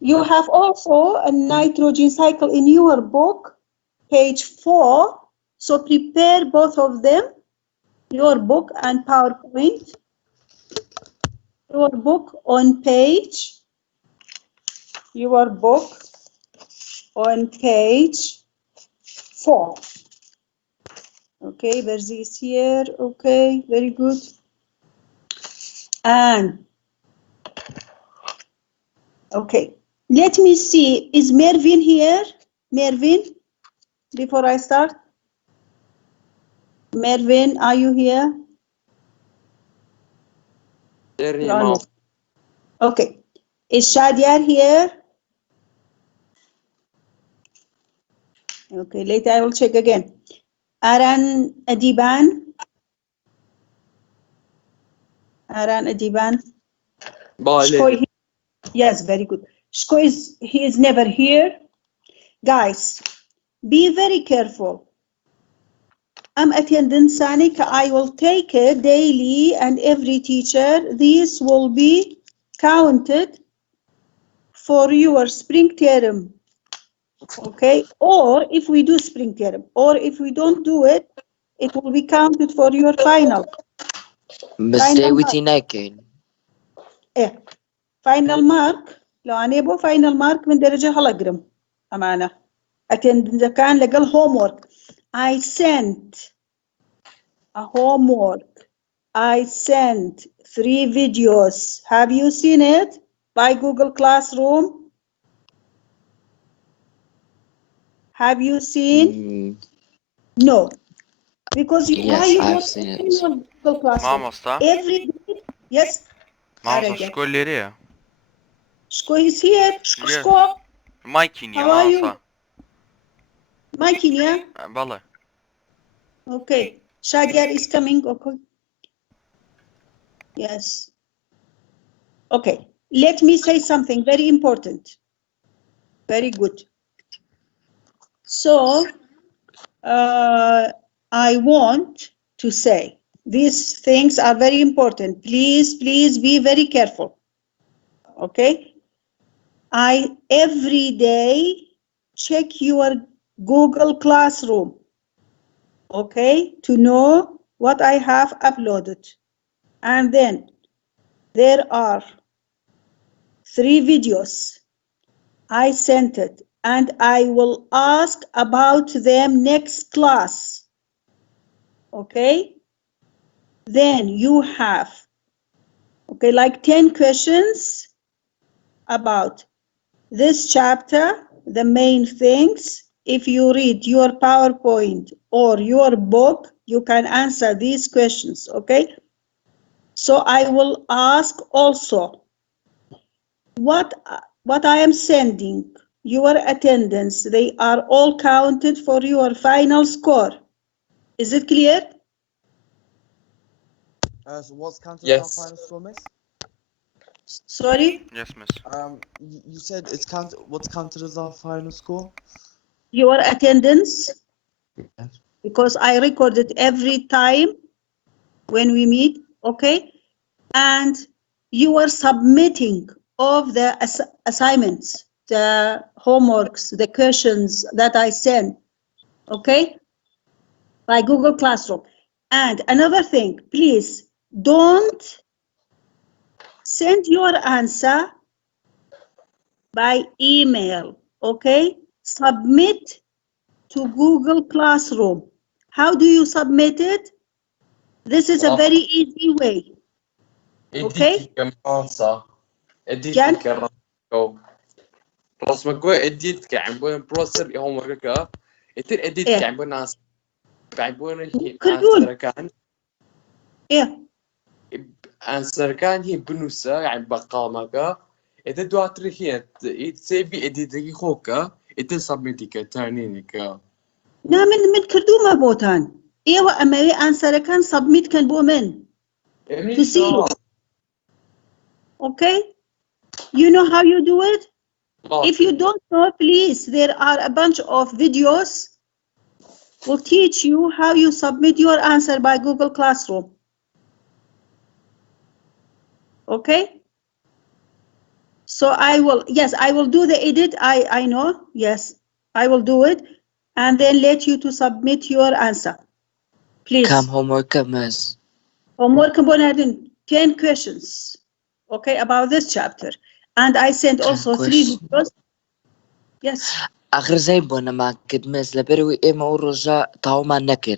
You have also a nitrogen cycle in your book, page 4. So prepare both of them, your book and PowerPoint. Your book on page, your book on page 4. Okay, Verzi is here. Okay, very good. And okay, let me see. Is Mervin here? Mervin, before I start. Mervin, are you here? No. Okay. Is Shadiar here? Okay, later I will check again. Aran Adiban? Aran Adiban? Shkoi, yes, very good. Shkoi he is never here. Guys, be very careful. Attendance Sanik, I will take it daily and every teacher. This will be counted for your spring term. Okay, or if we do spring term, or if we don't do it, it will be counted for your final. بس داويتي ناكين. إيه final mark لو أنا أبغى final mark من درجة هالجرام أمانة. attendance كان لقى homework. I sent a homework. I sent 3 videos. Have you seen it by Google Classroom? Have you seen? No. Because why you I've don't seen it. in Google Classroom? Mama, Every day, yes. Mama, школярия. Shko is here. Yes. Shko. Майкиня, How are you? Masa. Mikey, yeah? Bala. Okay. Shadiar is coming. Okay. Yes. Okay. Let me say something very important. Very good. So, I want to say these things are very important. Please, please be very careful. Okay? I every day check your Google Classroom. Okay? To know what I have uploaded. And then there are 3 videos. I sent it and I will ask about them next class. Okay? Then you have, okay, like 10 questions about this chapter, the main things. If you read your PowerPoint or your book, you can answer these questions, okay? So I will ask also what I am sending, your attendance, they are all counted for your final score. Is it clear? So what's counted Yes. as our final score, miss? Sorry? Yes, miss. You said it's counted. What's counted as our final score? Your attendance, because I record it every time when we meet, okay? And you are submitting of the assignments, the homeworks, the questions that I send, okay? By Google Classroom. And another thing, please don't send your answer by email, okay? Submit to Google Classroom. How do you submit it? This is a very easy way. Okay? Jan? رسمك اديت كعمبون بروسر يوم ورقة يتر اديت كعمبون ناس كعمبون انسر كان انسر كان هي بنوسا يعني بقامك إذا دواتر هي تسيبي اديتي خوكا إذا سبميتك تانينك نا من كردوما بوتان ايوه اما انسر كان submit كان بومن to see. Okay? You know how you do it? If you don't know, please, there are a bunch of videos will teach you how you submit your answer by Google Classroom. Okay? So I will, yes, I will do the edit. I know, yes, I will do it, and then let you to submit your answer. Please. كم homework miss? Homework component 10 questions, okay, about this chapter. And I sent also 3 videos. Yes. آخر زي بونا ما كد مس لبروي إما ورجع طاوما نكر.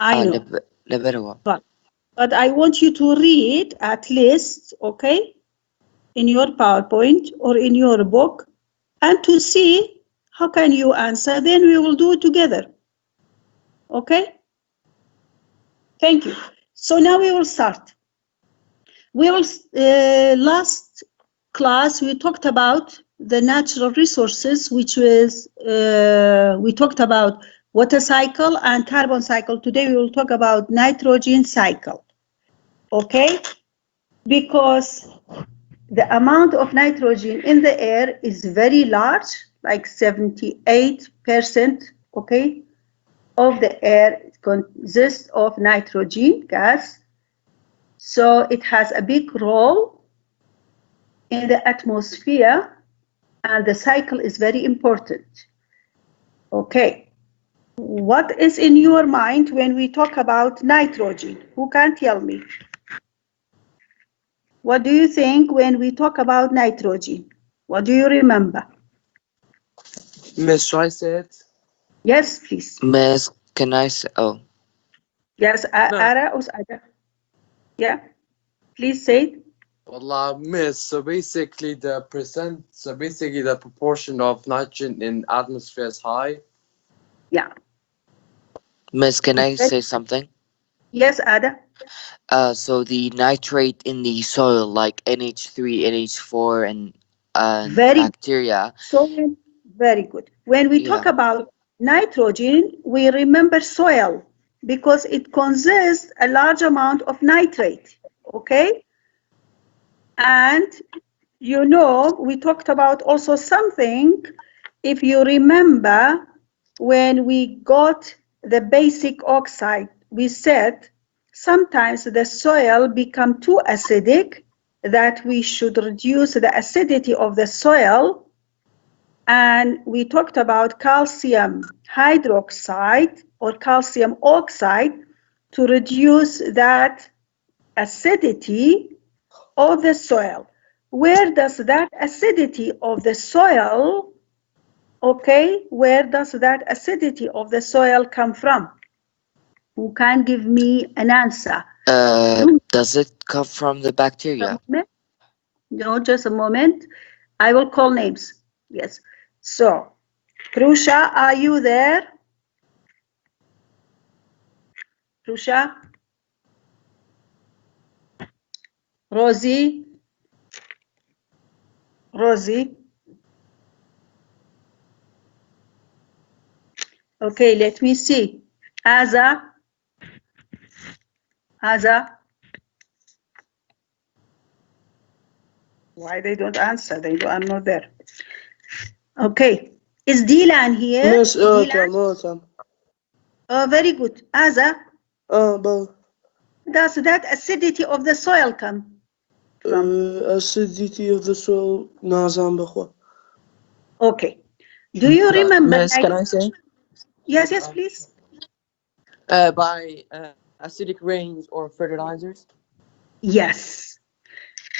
I know. لبروا. But I want you to read at least, okay, in your PowerPoint or in your book, and to see how can you answer. Then we will do it together. Okay? Thank you. So now we will start. We will, last class, we talked about the natural resources, which was, we talked about water cycle and carbon cycle. Today we will talk about nitrogen cycle. Okay? Because the amount of nitrogen in the air is very large, like 78%, okay, of the air consists of nitrogen gas. So it has a big role in the atmosphere, and the cycle is very important. Okay. What is in your mind when we talk about nitrogen? Who can tell me? What do you think when we talk about nitrogen? What do you remember? Miss, should I say it? Yes, please. Miss, can I say? Oh. Yes, Ara or Ada? Yeah, please say it. Wallah, miss, so basically the proportion of nitrogen in atmosphere is high. Yeah. Miss, can I say something? Yes, Ada. So the nitrate in the soil, like NH3, NH4, and Very bacteria. So very good. When we talk about nitrogen, we remember soil because it consists a large amount of nitrate. Okay. And you know, we talked about also something, if you remember, when we got the basic oxide, we said sometimes the soil become too acidic, that we should reduce the acidity of the soil. And we talked about calcium hydroxide or calcium oxide to reduce that acidity of the soil. Where does that acidity of the soil, okay, where does that acidity of the soil come from? Who can give me an answer? Does it come from the bacteria? No, just a moment. I will call names. Yes. So, Prusha, are you there? Prusha? Rosie? Rosie? Okay, let me see. Aza? Aza? Why they don't answer? They are not there. Okay. Is Dylan here? Miss, Dylan? Oh, very good. Aza? Does that acidity of the soil come from? Acidity of the soil, nazam bkhwa. Okay. Do you remember? Miss, can I say? Yes, yes, please. By acidic rains or fertilizers? Yes.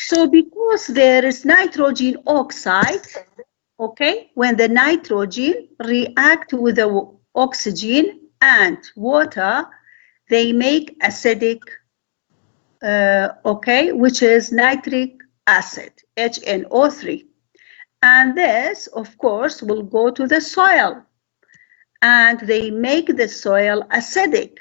So because there is nitrogen oxide, okay, when the nitrogen react with the oxygen and water, they make acidic, okay, which is nitric acid, HNO3. And this, of course, will go to the soil. And they make the soil acidic,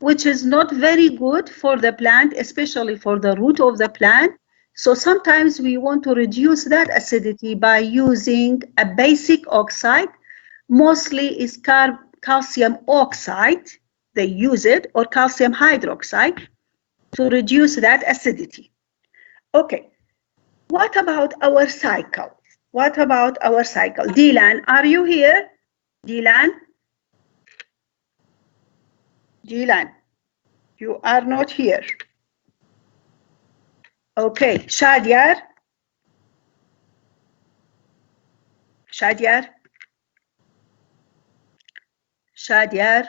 which is not very good for the plant, especially for the root of the plant. So sometimes we want to reduce that acidity by using a basic oxide, mostly is calcium oxide, they use it, or calcium hydroxide to reduce that acidity. Okay, what about our cycle? What about our cycle? Dylan, are you here? Dylan? Dylan, you are not here. Okay, Shadiar? Shadiar? Shadiar?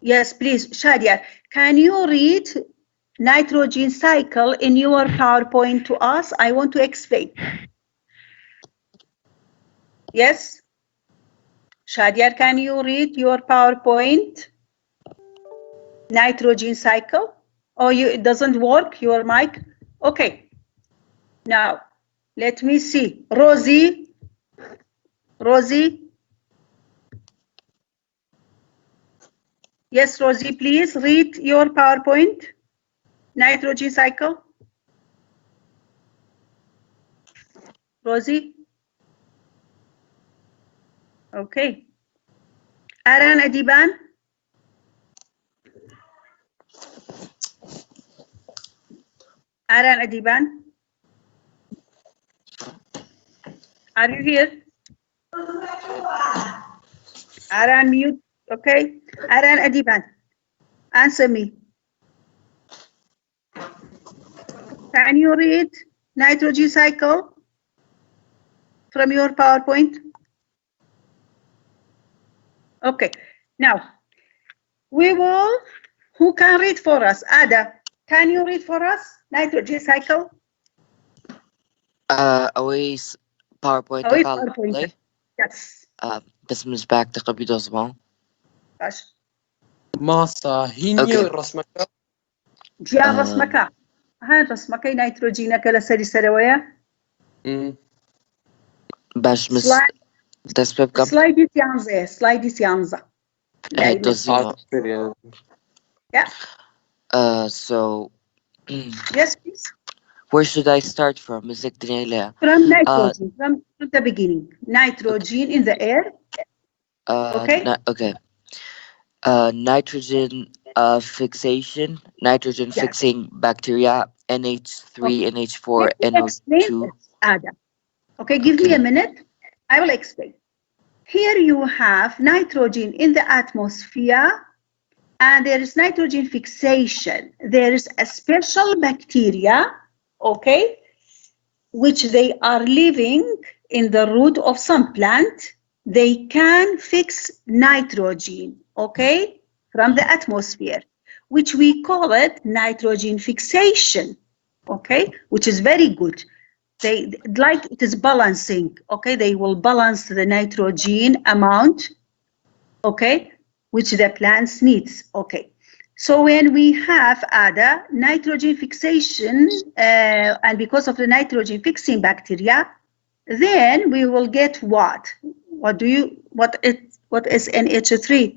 Yes, please, Shadiar. Can you read nitrogen cycle in your PowerPoint to us? I want to explain. Yes? Shadiar, can you read your PowerPoint? Nitrogen cycle? Oh, it doesn't work, your mic? Okay. Now, let me see. Rosie? Rosie? Yes, Rosie, please read your PowerPoint. Nitrogen cycle. Rosie? Okay. Aran Adiban? Aran Adiban? Are you here? Aran mute. Okay. Aran Adiban, answer me. Can you read nitrogen cycle from your PowerPoint? Okay. Now, who can read for us? Ada, can you read for us nitrogen cycle? Always PowerPoint Away تقال PowerPoint. لي Yes. بس مش باك تقبل دوزمان باش. ماسا هيني أوكي. رسمك جيان رسمك. هاي رسمك نيتروجين كلا سري سروية. باش مس تسبب كم سلايدي سيانزا. سلايدي سيانزا. دوزيما Yeah. So Yes, please. where should I start from? Is it Daniela? From nitrogen, from the beginning. Nitrogen in the air. Okay. Okay. Nitrogen fixation, nitrogen Yes. fixing bacteria, NH3, NH4, Let me explain NO2. this, Ada. Okay, give me Okay. a minute. I will explain. Here you have nitrogen in the atmosphere, and there is nitrogen fixation. There is a special bacteria, okay, which they are living in the root of some plant. They can fix nitrogen, okay, from the atmosphere, which we call it nitrogen fixation, okay, which is very good. They like it is balancing, okay, they will balance the nitrogen amount, okay, which the plants needs, okay. So when we have Ada nitrogen fixation, and because of the nitrogen fixing bacteria, then we will get what? What is NH3?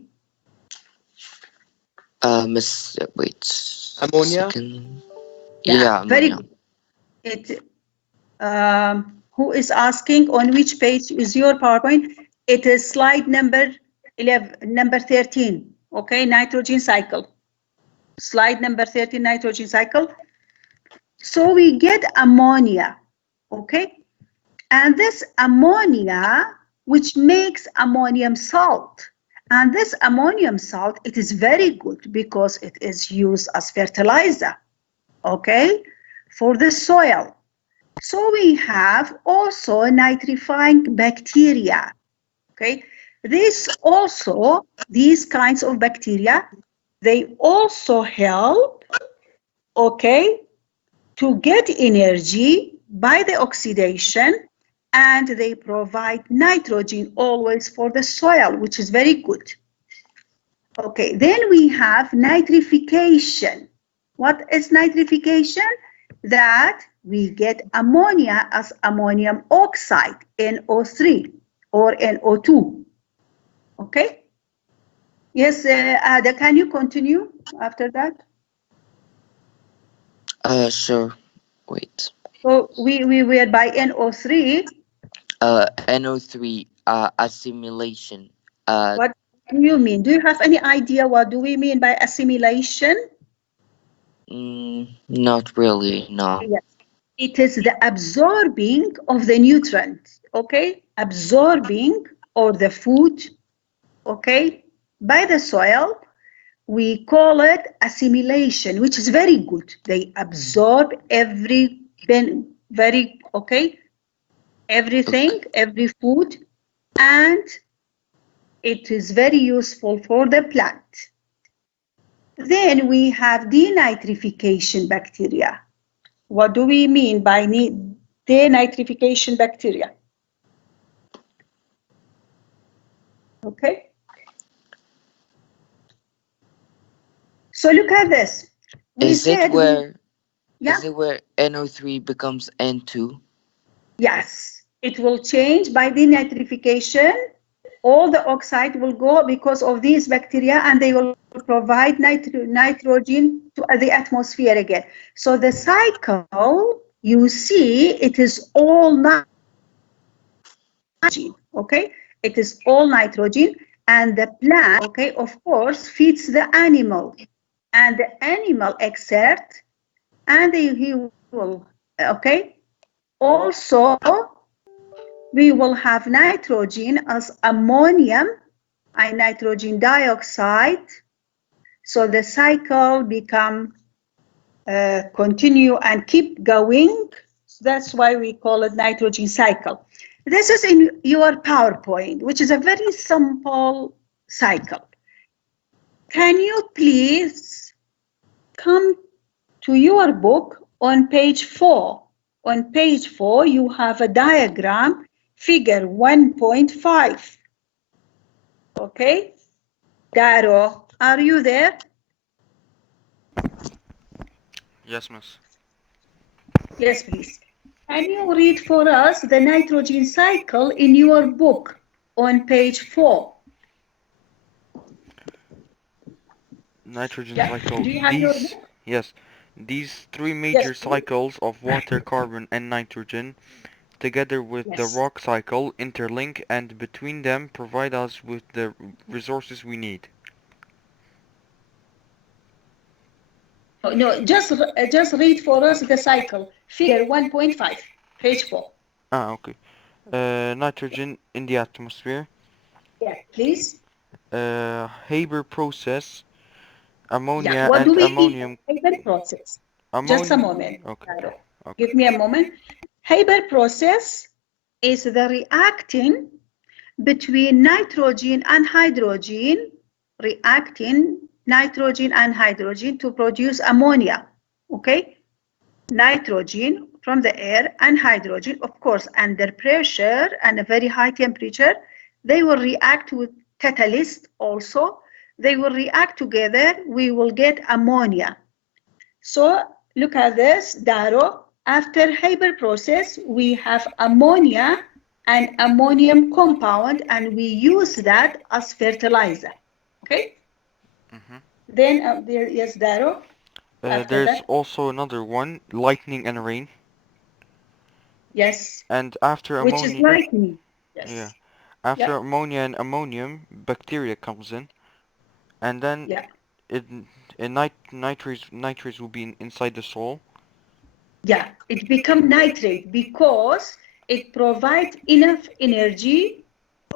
Wait. Ammonia? Second. Yeah, Yeah, very ammonia. good. Who is asking on which page is your PowerPoint? It is slide number 11, number 13. Okay, nitrogen cycle. Slide number 13, nitrogen cycle. So we get ammonia, okay? And this ammonia, which makes ammonium salt. And this ammonium salt, it is very good because it is used as fertilizer, okay, for the soil. So we have also nitrifying bacteria, okay? These kinds of bacteria, they also help, okay, to get energy by the oxidation, and they provide nitrogen always for the soil, which is very good. Okay, then we have nitrification. What is nitrification? That we get ammonia as ammonium oxide, NO3 or NO2. Okay? Yes, Ada, can you continue after that? Sure. Wait. So we were by NO3. NO3 assimilation. What do you mean? Do you have any idea what do we mean by assimilation? Not really, no. Yes. It is the absorbing of the nutrients, okay? Absorbing or the food, okay, by the soil. We call it assimilation, which is very good. They absorb every very, okay, everything, every food, and it is very useful for the plant. Then we have denitrification bacteria. What do we mean by denitrification bacteria? Okay. So look at this. Is it where NO3 becomes N2? Yes, it will change by denitrification. All the oxide will go because of these bacteria, and they will provide nitrogen to the atmosphere again. So the cycle, you see, it is all nitrogen, okay? It is all nitrogen, and the plant, okay, of course, feeds the animal, and the animal exerts, and he will, okay? Also, we will have nitrogen as ammonium and nitrogen dioxide. So the cycle become continue and keep going. That's why we call it nitrogen cycle. This is in your PowerPoint, which is a very simple cycle. Can you please come to your book on page 4? On page 4, you have a diagram, figure 1.5. Okay? Daro, are you there? Yes, miss. Yes, please. Can you read for us the nitrogen cycle in your book on page 4? Nitrogen Yeah. cycle. Do you have your book? Yes. These three major Yes, please. cycles of water, carbon, and nitrogen, together with the Yes. rock cycle, interlink, and between them provide us with the resources we need. Oh, no, just read for us the cycle, figure 1.5, page 4. Ah, okay. Nitrogen in the atmosphere. Yeah, please. Haber process. Ammonia Yeah, what and do we ammonium. mean by Haber process? Just a moment. Okay. Daro. Okay. Give me a moment. Haber process is the reacting between nitrogen and hydrogen, reacting nitrogen and hydrogen to produce ammonia, okay? Nitrogen from the air and hydrogen, of course, under pressure and a very high temperature, they will react with catalyst also. They will react together, we will get ammonia. So look at this, Daro. After Haber process, we have ammonia and ammonium compound, and we use that as fertilizer. Okay? Mhm. Then yes, Daro. After There's that, also another one, lightning and rain. yes, And after which is ammonia, lightning. Yes. yeah, after Yeah. ammonia and ammonium, bacteria comes in, and then Yeah. nitrates will be inside the soil. Yeah, it becomes nitrate because it provides enough energy,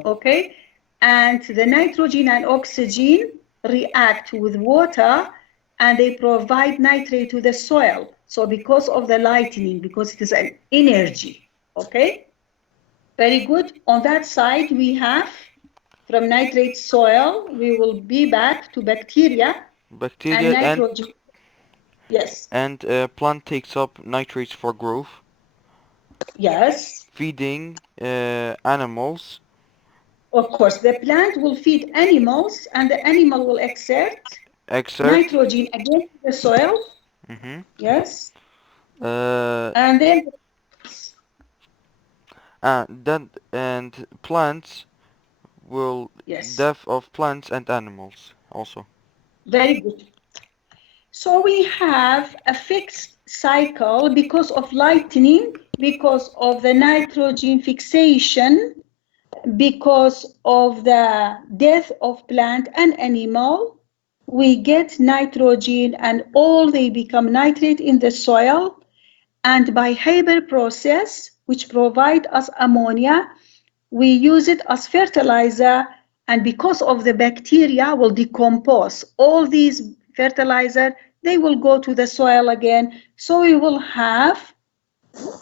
okay? And the nitrogen and oxygen react with water and they provide nitrate to the soil. So because of the lightning, because it is an energy, okay? Very good. On that side, we have from nitrate soil, we will be back to bacteria and Bacteria nitrogen. Yes. and plant takes up nitrates for growth, Yes. feeding animals. Of course, the plant will feed animals and the animal will exert nitrogen against the soil. Mm-hmm. Yes. Uh, And then and plants will yes. death of plants and animals also. Very good. So we have a fixed cycle because of lightning, because of the nitrogen fixation, because of the death of plant and animal. We get nitrogen and all they become nitrate in the soil. And by Haber process, which provide us ammonia, we use it as fertilizer, and because of the bacteria will decompose all these fertilizer, they will go to the soil again. So we will have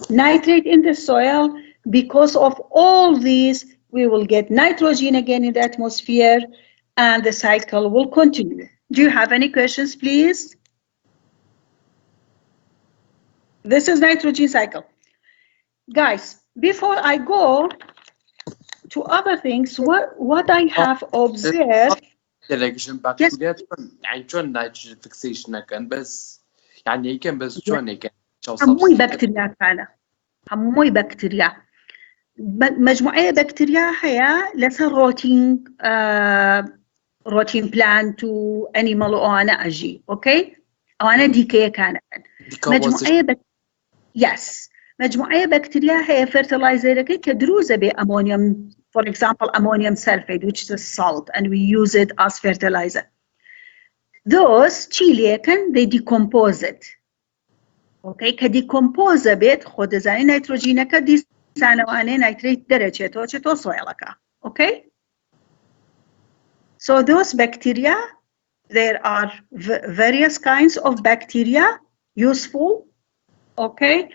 nitrate in the soil. Because of all these, we will get nitrogen again in the atmosphere, and the cycle will continue. Do you have any questions, please? This is nitrogen cycle. Guys, before I go to other things, what I have observed. ديليجيشن بكتيريا يعني شلون نيتروجين فيكسيشن كان بس يعني كان بس شلون كان هموي بكتيريا كان هموي بكتيريا مجموعة بكتيريا هي لسه روتين بلانت و انيمال او انا اجي اوكي او انا ديكي كان مجموعة يس مجموعة بكتيريا هي fertilizer كدروزة بأمونيوم for example ammonium sulfate which is a salt and we use it as fertilizer. Those chiliacan they decompose it. Okay, كdecompose bit خود زي نيتروجين كدي ثانواني نيتريت درجة توجه soil. Okay, so those bacteria, there are various kinds of bacteria useful. Okay,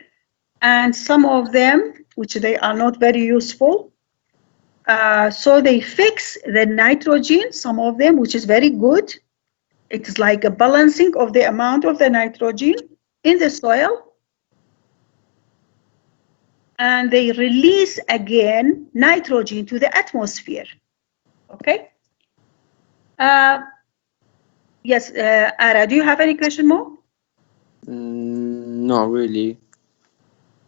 and some of them which they are not very useful. So they fix the nitrogen, some of them, which is very good. It is like a balancing of the amount of the nitrogen in the soil. And they release again nitrogen to the atmosphere. Okay. Yes, Ara, do you have any question more? Not really.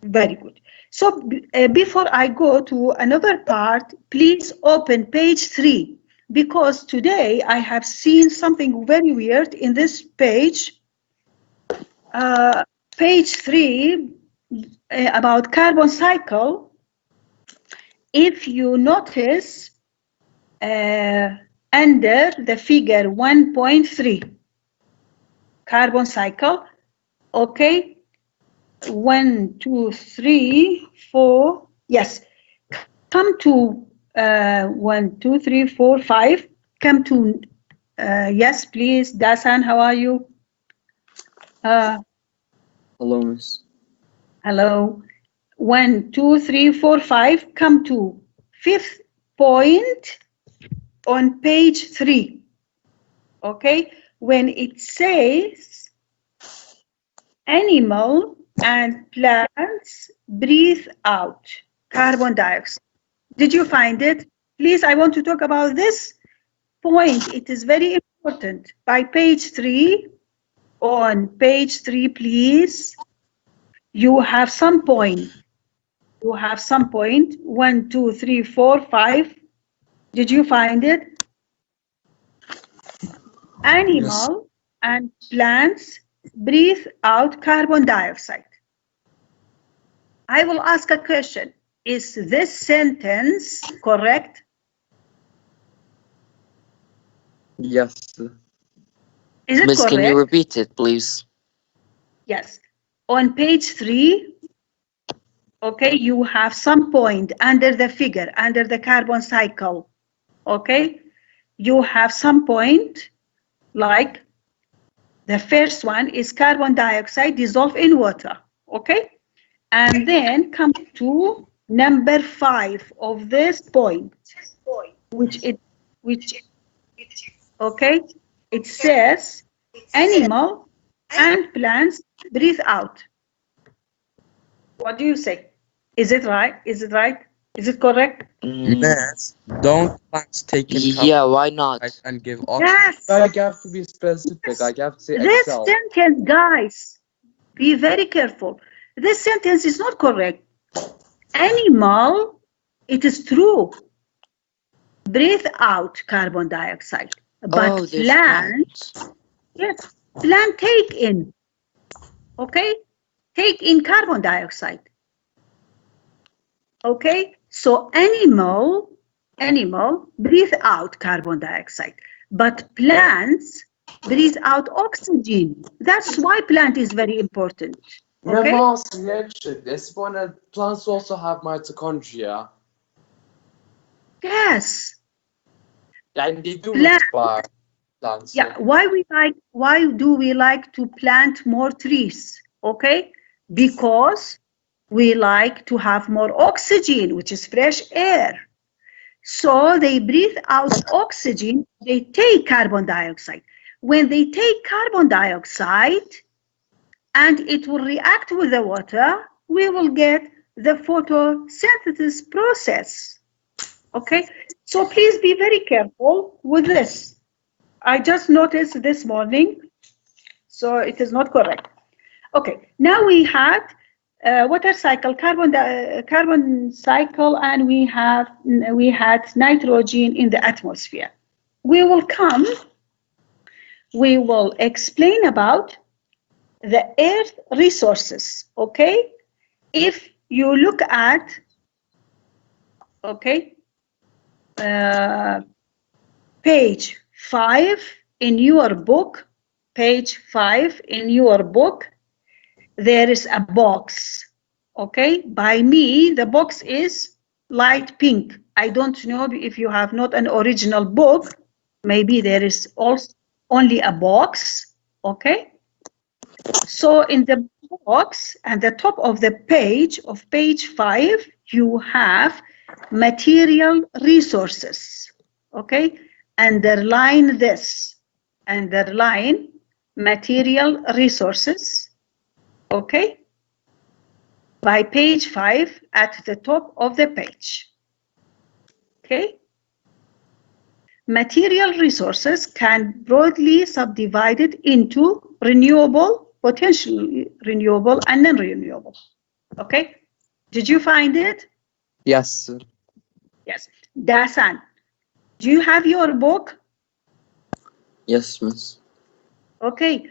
Very good. So before I go to another part, please open page 3, because today I have seen something very weird in this page. Page 3 about carbon cycle. If you notice under the figure 1.3, carbon cycle, okay. 1, 2, 3, 4. Yes, come to 1, 2, 3, 4, 5. Come to yes, please. Dasan, how are you? Hello, Miss. Hello. 1, 2, 3, 4, 5. Come to 5th point on page 3. Okay, when it says animal and plants breathe out carbon dioxide. Did you find it? Please, I want to talk about this point. It is very important. By page 3, on page 3, please, you have some point. You have some point. 1, 2, 3, 4, 5. Did you find it? Animal and plants breathe out carbon dioxide. I will ask a question. Is this sentence correct? Yes. Is it Miss, correct? can you repeat it, please? Yes. On page 3, okay, you have some point under the figure, under the carbon cycle. Okay, you have some point like the first one is carbon dioxide dissolved in water. Okay, and then come to number 5 of this point, okay, it says animal and plants breathe out. What do you say? Is it right? Is it right? Is it correct? Yes. Don't plants take in Yeah, why not? and give oxygen? Yes. I have to be specific. I have to say This Excel. sentence, guys, be very careful. This sentence is not correct. Animal, it is true, breathe out carbon dioxide, but Oh, there's plant, plants. yes, plant take in, okay, take in carbon dioxide. Okay, so animal breathe out carbon dioxide, but plants breathe out oxygen. That's why plant is very important. Okay. Mass reaction. This one, plants also have mitochondria. Yes. And they do Plant. respire. Plants. Yeah. Why do we like to plant more trees? Okay, because We like to have more oxygen, which is fresh air. So they breathe out oxygen, they take carbon dioxide. When they take carbon dioxide and it will react with the water, we will get the photosynthesis process. Okay, so please be very careful with this. I just noticed this morning, so it is not correct. Okay, now we had water cycle, carbon cycle, and we had nitrogen in the atmosphere. We will explain about the earth resources, okay? If you look at, okay, page 5 in your book, page 5 in your book, there is a box, okay? By me, the box is light pink. I don't know if you have not an original book, maybe there is also only a box, okay? So in the box, at the top of the page, of page 5, you have material resources, okay? Underline this, underline material resources, okay? By page 5 at the top of the page, okay? Material resources can broadly subdivided into renewable, potentially renewable, and non-renewable, okay? Did you find it? Yes, sir. Yes. Dasan, do you have your book? Yes, miss. Okay,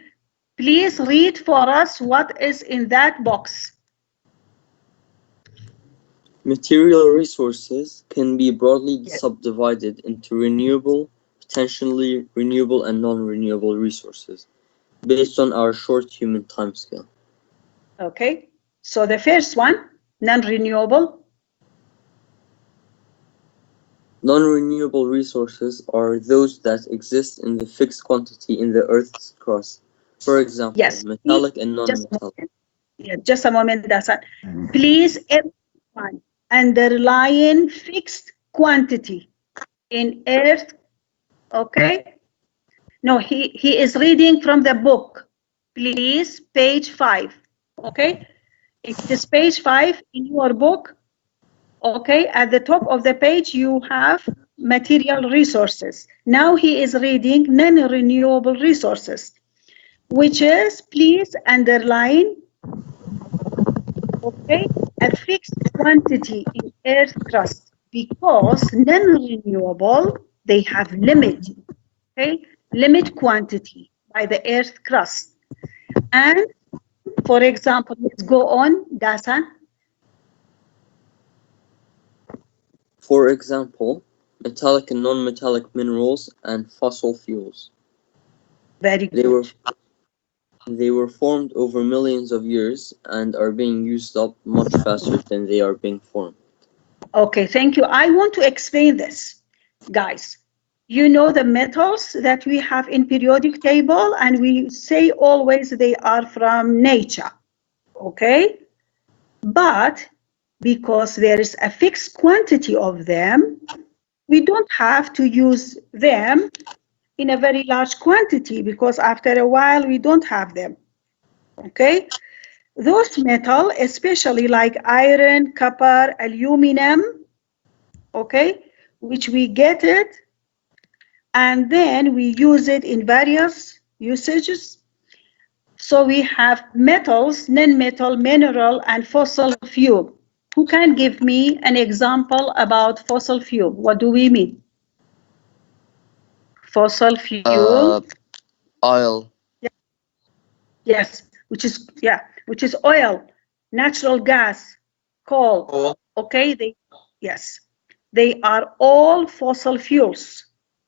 please read for us what is in that box. Material resources can be broadly Yes. subdivided into renewable, potentially renewable, and non-renewable resources based on our short human timescale. Okay, so the first one, non-renewable. Non-renewable resources are those that exist in the fixed quantity in the Earth's crust. For example, Yes. metallic and Just a non-metallic. moment. Yeah, just a moment, Dasan. Please, everyone, underline fixed quantity in earth, okay? No, he is reading from the book. Please, page 5, okay? It is page 5 in your book, okay? At the top of the page, you have material resources. Now he is reading non-renewable resources, which is, please underline, okay, a fixed quantity in earth crust, because non-renewable, they have limit, okay, limit quantity by the earth crust. And for example, let's go on, Dasan. For example, metallic and non-metallic minerals and fossil fuels. Very good. They were formed over millions of years and are being used up much faster than they are being formed. Okay, thank you. I want to explain this, guys. You know the metals that we have in periodic table, and we say always they are from nature, okay? But because there is a fixed quantity of them, we don't have to use them in a very large quantity, because after a while we don't have them, okay? Those metals, especially like iron, copper, aluminum, okay, which we get it, and then we use it in various usages. So we have metals, non-metal, mineral, and fossil fuel. Who can give me an example about fossil fuel? What do we mean? Fossil fuel. Oil. Yes, which is oil, natural gas, coal. Coal. Okay, they are all fossil fuels.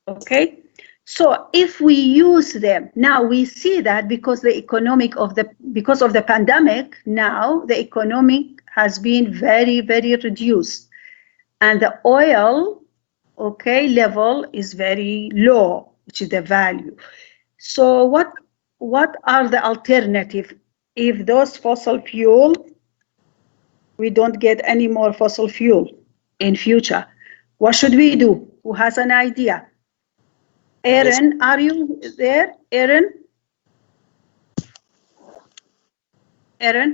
Okay, so if we use them now, we see that because because of the pandemic, now the economic has been very, very reduced, and the oil, okay, level is very low, which is the value. So what are the alternative if those fossil fuel we don't get any more fossil fuel in future. What should we do? Who has an idea? Aaron, are you there? Aaron? Aaron?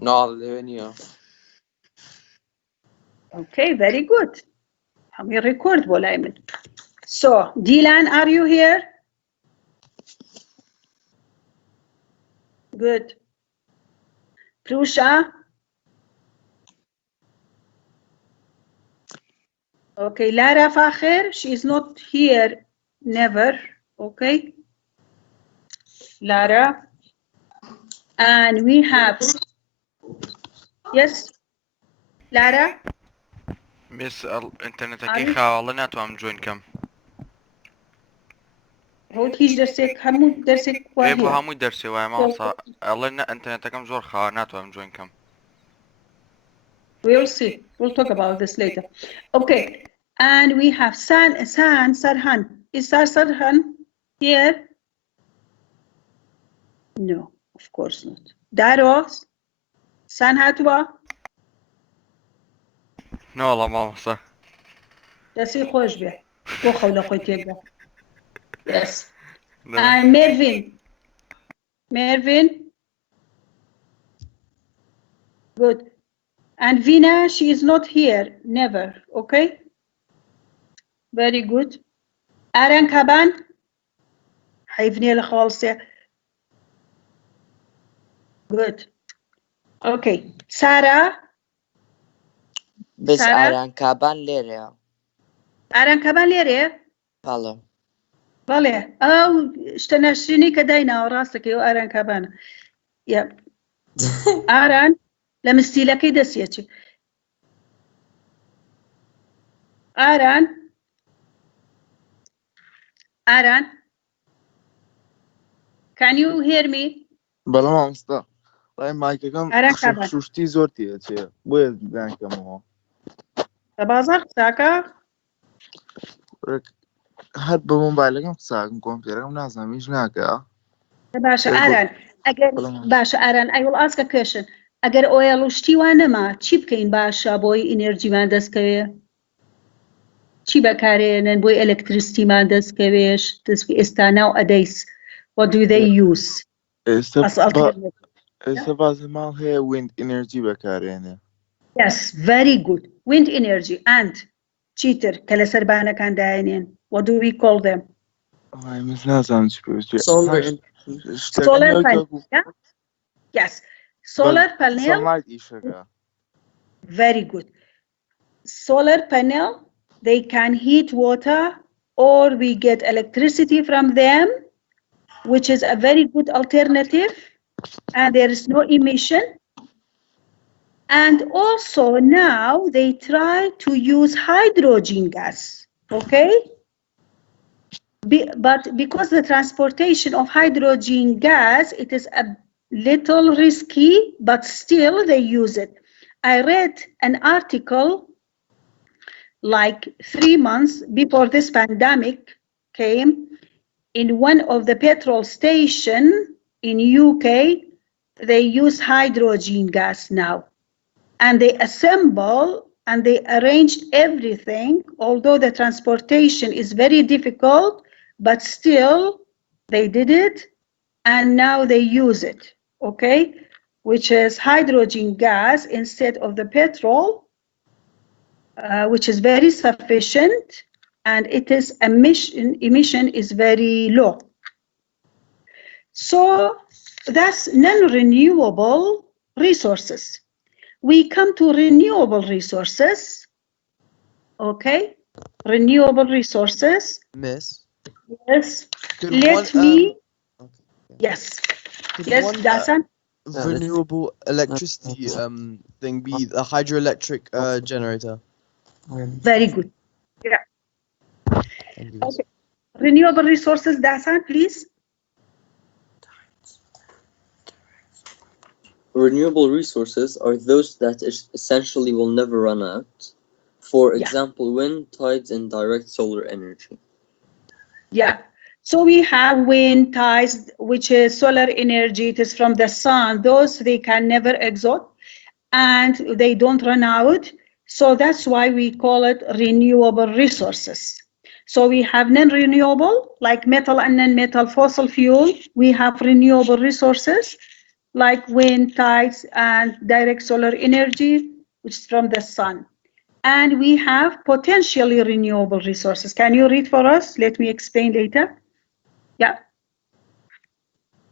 No, Livenia. Okay, very good. I'm record Bolaiman. So, Dylan, are you here? Good. Prusha? Okay, Lara Fakhr, she is not here, never. Okay. Lara. And we have, yes, Lara? بس الانترنت عارف؟ كي خالنات وام جوين كم هو هیچ درسك همو درسك ايه واهية. بو همو درسي واي ما صار الله انترنت كم زور خانات وام جوين كم. We'll see. We'll talk about this later. Okay. And we have Sarhan. Is Sarhan here? No, of course not. Daros? Sanhatwa? لا والله ما صار. درسي خوش به. وخولا خويتيك. Yes. And Mervin. Mervin? Good. And Vina, she is not here, never, okay? Very good. Aran Kaban? حيفني الخالصة. Good. Okay. Sarah? بس Sarah? آران کابان لێرەیە. Aran Kaban ليري؟ بەڵێ. بله. أو اشتناشريني كدينا وراسك يو أران كابانا. يب. أران لمستيلكي دسيتي. أران. Aran. Can you hear me? بەڵێ مامۆستا وای مایکەکەم ئاران کابان. شوشتی زۆر تێچێ بۆیە دانکەمەوە بازار قساکە؟ هەر بە مۆبایلەکەم قساکەم کۆمپیوتەرەکەم نازانم هیچ ناکە. باشە ئاران ئەگەر باشە ئاران I will ask a question. ئەگەر ئۆیڵوشتی وان نەما چی بکەین باشە بۆی ئینێرجیمان دەستکەوێ؟ چی بەکارێنن بۆی ئەلەکتریسیتیمان دەستکەوێش دەستکە ئێستا ناو ئەدەیس what do they use؟ ئێستا بازی ماڵ هەیە ویند ئینەرجی بەکارێنێ. Yes, very good. Wind energy and چیتر کە لە سەربانەکان داێنێن what do we call them؟ مس نازانم چی پێویستە. Solar panel. Yeah? Yes. Solar panel. Sunlight ئیشەکە. Very good. Solar panel, they can heat water or we get electricity from them, which is a very good alternative and there is no emission. And also now they try to use hydrogen gas, okay? But because the transportation of hydrogen gas, it is a little risky, but still they use it. I read an article like 3 months before this pandemic came in one of the petrol station in UK, they use hydrogen gas now. And they assemble and they arranged everything, although the transportation is very difficult, but still they did it and now they use it, okay? Which is hydrogen gas instead of the petrol, which is very sufficient and it is emission is very low. So that's non-renewable resources. We come to renewable resources, okay? Renewable resources. Miss? Yes. Let me, yes. Yes, Dasan? Renewable electricity thing be a hydroelectric generator. Very good. Yeah. Okay. Renewable resources, Dasan, please. Renewable resources are those that essentially will never run out. For example, wind, tides, and direct solar energy. Yeah. So we have wind, tides, which is solar energy. It is from the sun. Those they can never exhaust. and they don't run out. So that's why we call it renewable resources. So we have non-renewable, like metal and non-metal fossil fuel. We have renewable resources, like wind, tides, and direct solar energy, which is from the sun. And we have potentially renewable resources. Can you read for us? Let me explain later. Yeah.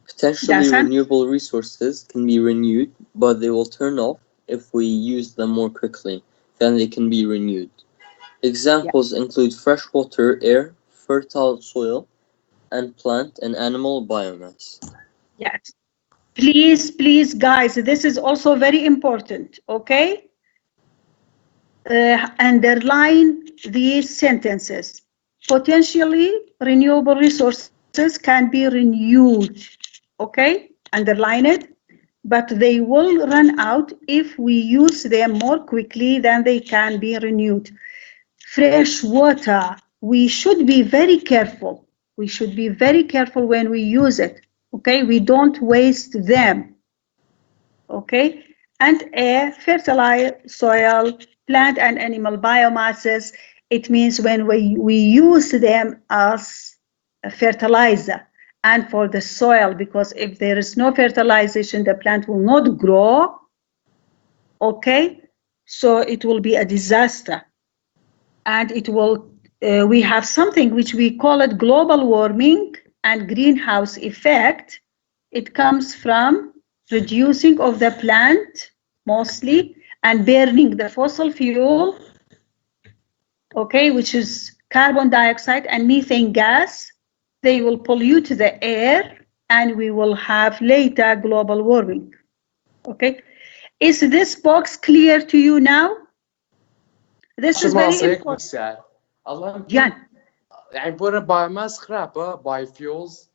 Potentially Dasan? renewable resources can be renewed, but they will turn off if we use them more quickly. Then they can be renewed. Examples include freshwater, air, fertile soil, and plant and animal biomass. Yes. Please, please, guys, this is also very important, okay? Underline these sentences. Potentially renewable resources can be renewed, okay? Underline it, but they will run out if we use them more quickly than they can be renewed. Fresh water, we should be very careful. We should be very careful when we use it, okay? We don't waste them, okay? And air, fertilizer, soil, plant and animal biomasses, it means when we use them as a fertilizer and for the soil, because if there is no fertilization, the plant will not grow, okay? So it will be a disaster. And it will, we have something which we call it global warming and greenhouse effect. It comes from reducing of the plant mostly and burning the fossil fuel, okay, which is carbon dioxide and methane gas. They will pollute the air and we will have later global warming, okay? Is this box clear to you now? This is very important. بسیار الله Jan. يعني بۆرە بايوماس خراپە بايفيولز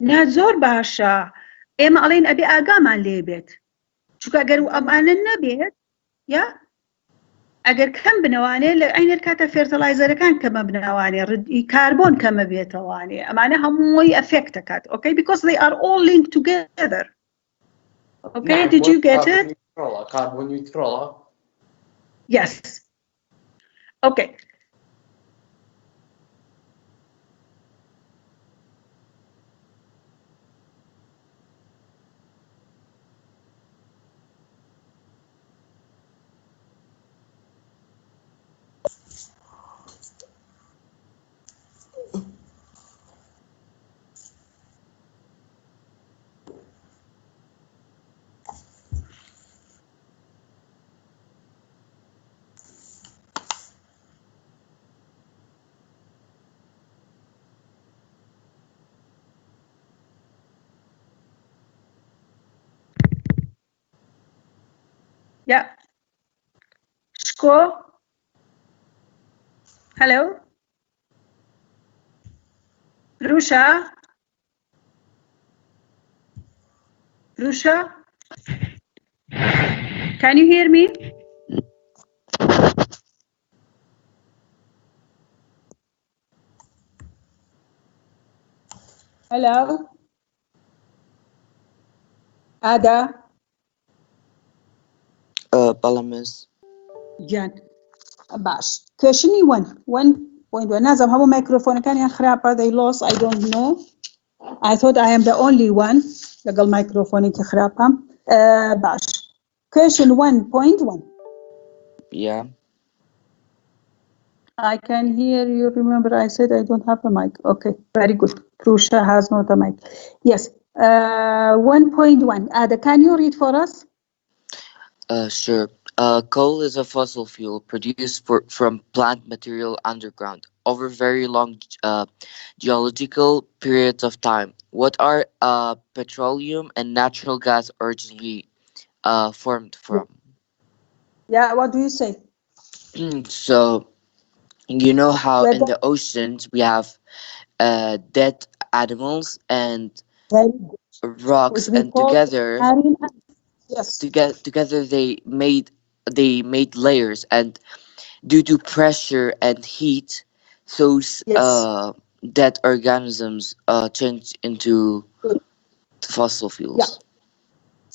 نه زۆر باشە ئێمە ئەڵێن ئەبێ ئاگامان لێ بێت چونکە ئەگەر ئەمانە نەبێت یا ئەگەر کەم بنەوانێ لە عینەر کاتە فێرتەلایزەرەکان کەمە بنەوانێ کاربۆن کەمە بێتەوانێ ئەمانە هەمووی ئەفێکت دەکات okay because they are all linked together okay did you get it carbon neutral yes okay yeah Shko hello Rusha can you hear me hello Ada Balamis. جان باش كشني وين نازم هو ميكروفون كان يا خرابة they lost I don't know I thought I am the only one لقى ميكروفوني كخرابة باش question 1.1 Yeah. I can hear you remember I said I don't have a mic okay very good Prusha has not a mic yes 1.1 Ada can you read for us Sure. Coal is a fossil fuel produced from plant material underground over very long geological periods of time. What are petroleum and natural gas originally formed from? yeah what do you say So, you know how Where in the oceans we have dead animals and rocks, which we and call together marine yes together they made layers, and due to pressure and heat, those Yes. dead organisms change into fossil fuels. Yeah.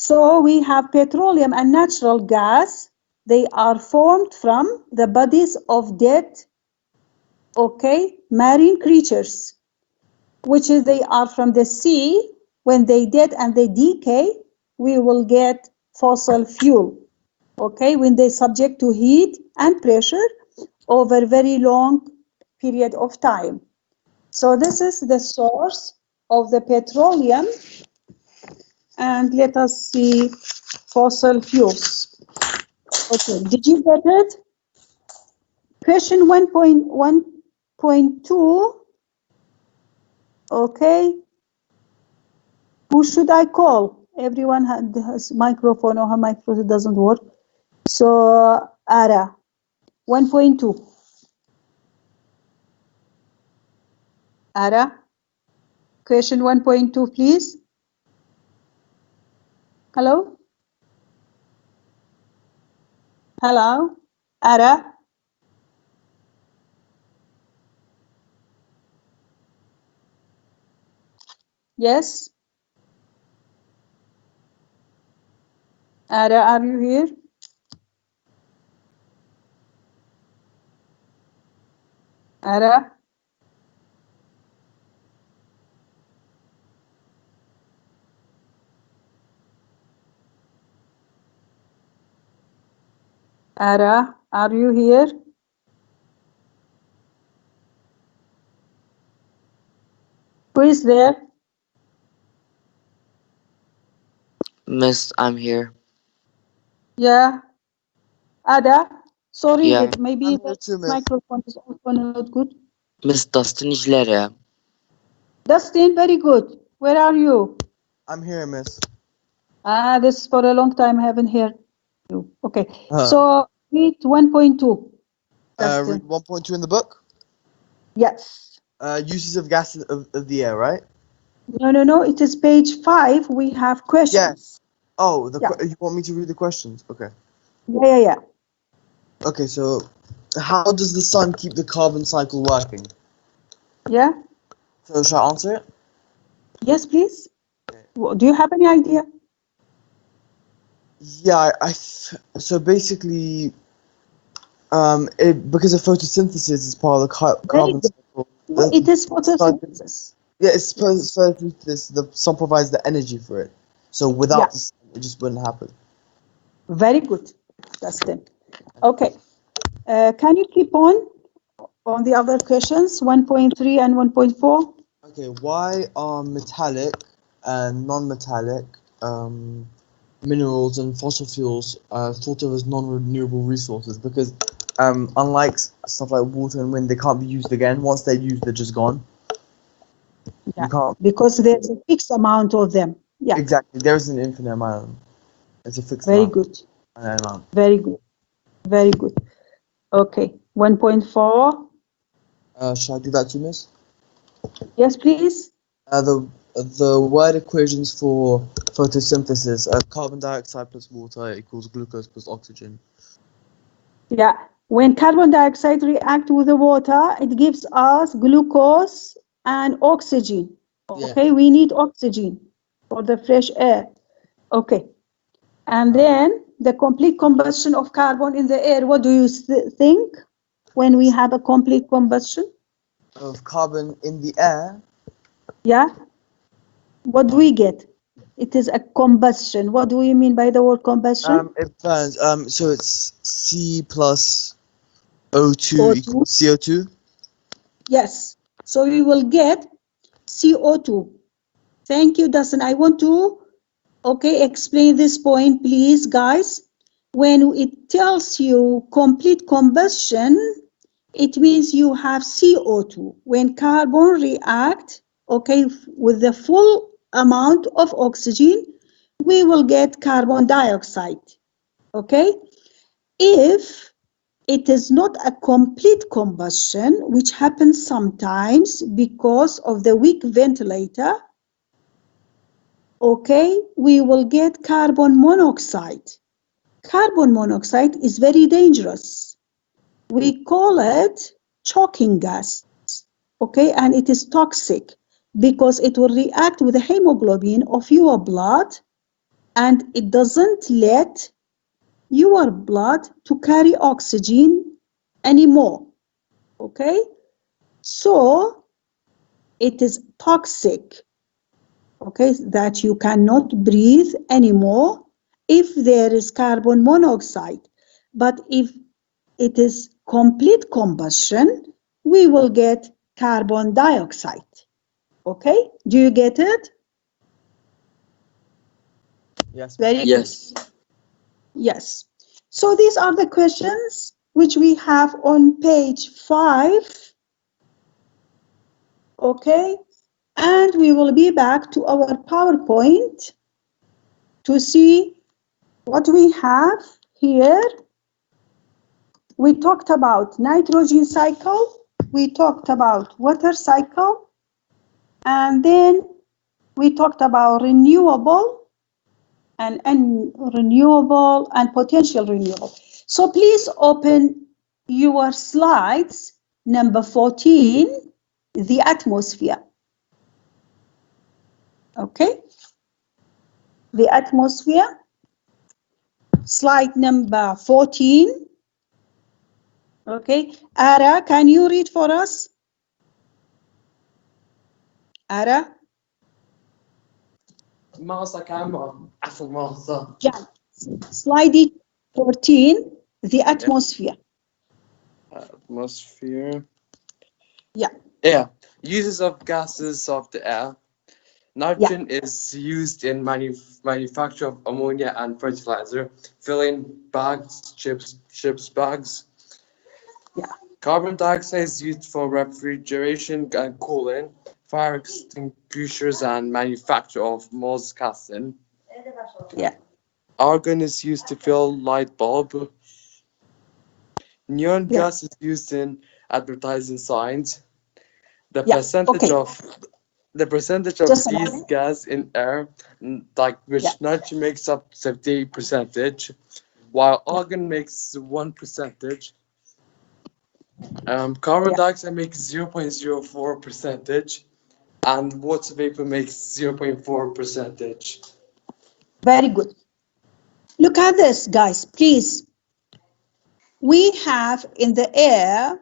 So we have petroleum and natural gas. They are formed from the bodies of dead, okay, marine creatures, which is they are from the sea. When they dead and they decay, we will get fossil fuel, okay, when they subject to heat and pressure over very long period of time. So this is the source of the petroleum. And let us see fossil fuels. Okay, did you get it? Question 1.1.2. Okay. Who should I call? Everyone has microphone, or her microphone doesn't work. So, Ara, 1.2. Ara, question 1.2, please. Hello? Hello? Ara? Yes? Ara, are you here? Ara? Ara, are you here? Who is there? Miss, I'm here. Yeah. Ada, sorry, Yeah. that maybe I'm the here too, Miss. microphone is also not good. Miss Dustin İclere. Dustin, very good. Where are you? I'm here, Miss. This is for a long time I haven't heard you. Okay, so read 1.2. Dustin. Read 1.2 in the book. Yes. Uses of gases of the air, right? No. It is page 5. We have questions. Yes. Oh, Yeah. you want me to read the questions? Okay. Yeah. Okay, so how does the sun keep the carbon cycle working? Yeah. So shall I answer it? Yes, please. Do you have any idea? Yeah, so basically, because of photosynthesis is part of the carbon good. cycle. No, it is photosynthesis. Yeah, it's photosynthesis. The sun provides the energy for it. So without the sun, it just wouldn't happen. Very good, Dustin. Okay. Can you keep on the other questions, 1.3 and 1.4? Okay, why are metallic and non-metallic minerals and fossil fuels thought of as non-renewable resources? Because unlike stuff like water and wind, they can't be used again. Once they're used, they're just gone. Yeah, You can't. because there's a fixed amount of them. Yeah. Exactly. There's an infinite amount. It's a fixed Very amount. good. Amount. Very good. Very good. Okay. 1.4. Shall I do that too, Miss? Yes, please. The word equations for photosynthesis: carbon dioxide plus water equals glucose plus oxygen. Yeah. When carbon dioxide reacts with the water, it gives us glucose and oxygen. Okay, Yeah. we need oxygen for the fresh air. Okay. And then the complete combustion of carbon in the air. What do you think when we have a complete combustion? Of carbon in the air. Yeah. What do we get? It is a combustion. What do we mean by the word combustion? It burns. So it's C plus O2 equals CO2. Yes. So we will get CO2. Thank you, Dustin. I want to, explain this point, please, guys. When it tells you complete combustion, it means you have CO2. When carbon react, with the full amount of oxygen, we will get carbon dioxide. Okay? If it is not a complete combustion, which happens sometimes because of the weak ventilator, we will get carbon monoxide. Carbon monoxide is very dangerous. We call it choking gas, and it is toxic because it will react with the hemoglobin of your blood, and it doesn't let your blood to carry oxygen anymore. Okay, so it is toxic. Okay, that you cannot breathe anymore if there is carbon monoxide. But if it is complete combustion, we will get carbon dioxide. Okay, do you get it? Yes. Very good. Yes. Yes. So these are the questions which we have on page 5. Okay, and we will be back to our PowerPoint to see what we have here. We talked about nitrogen cycle, we talked about water cycle, and then we talked about renewable and renewable and potential renewable. So please open your slides, number 14, the atmosphere. Okay, the atmosphere, slide number 14. Okay, Ara, can you read for us? Ara? ماصك عمو عفوا ماصة. Yeah. Slide 14, the atmosphere. Atmosphere. Yeah. Yeah. Uses of gases of the air. Nitrogen is used in manufacture of ammonia and fertilizer, filling bags, chips bags. Yeah. Carbon dioxide is used for refrigeration and cooling, fire extinguishers and manufacture of mold casting. Yeah. Argon is used to fill light bulb. Neon Yeah. gas is used in advertising signs. The Yeah, percentage okay. of Just a these moment. gas in air, like which Yeah. nitrogen makes up 70%, while argon makes 1%. Carbon Yeah. dioxide makes 0.04%, and water vapor makes 0.4%. Very good. Look at this, guys, please. We have in the air,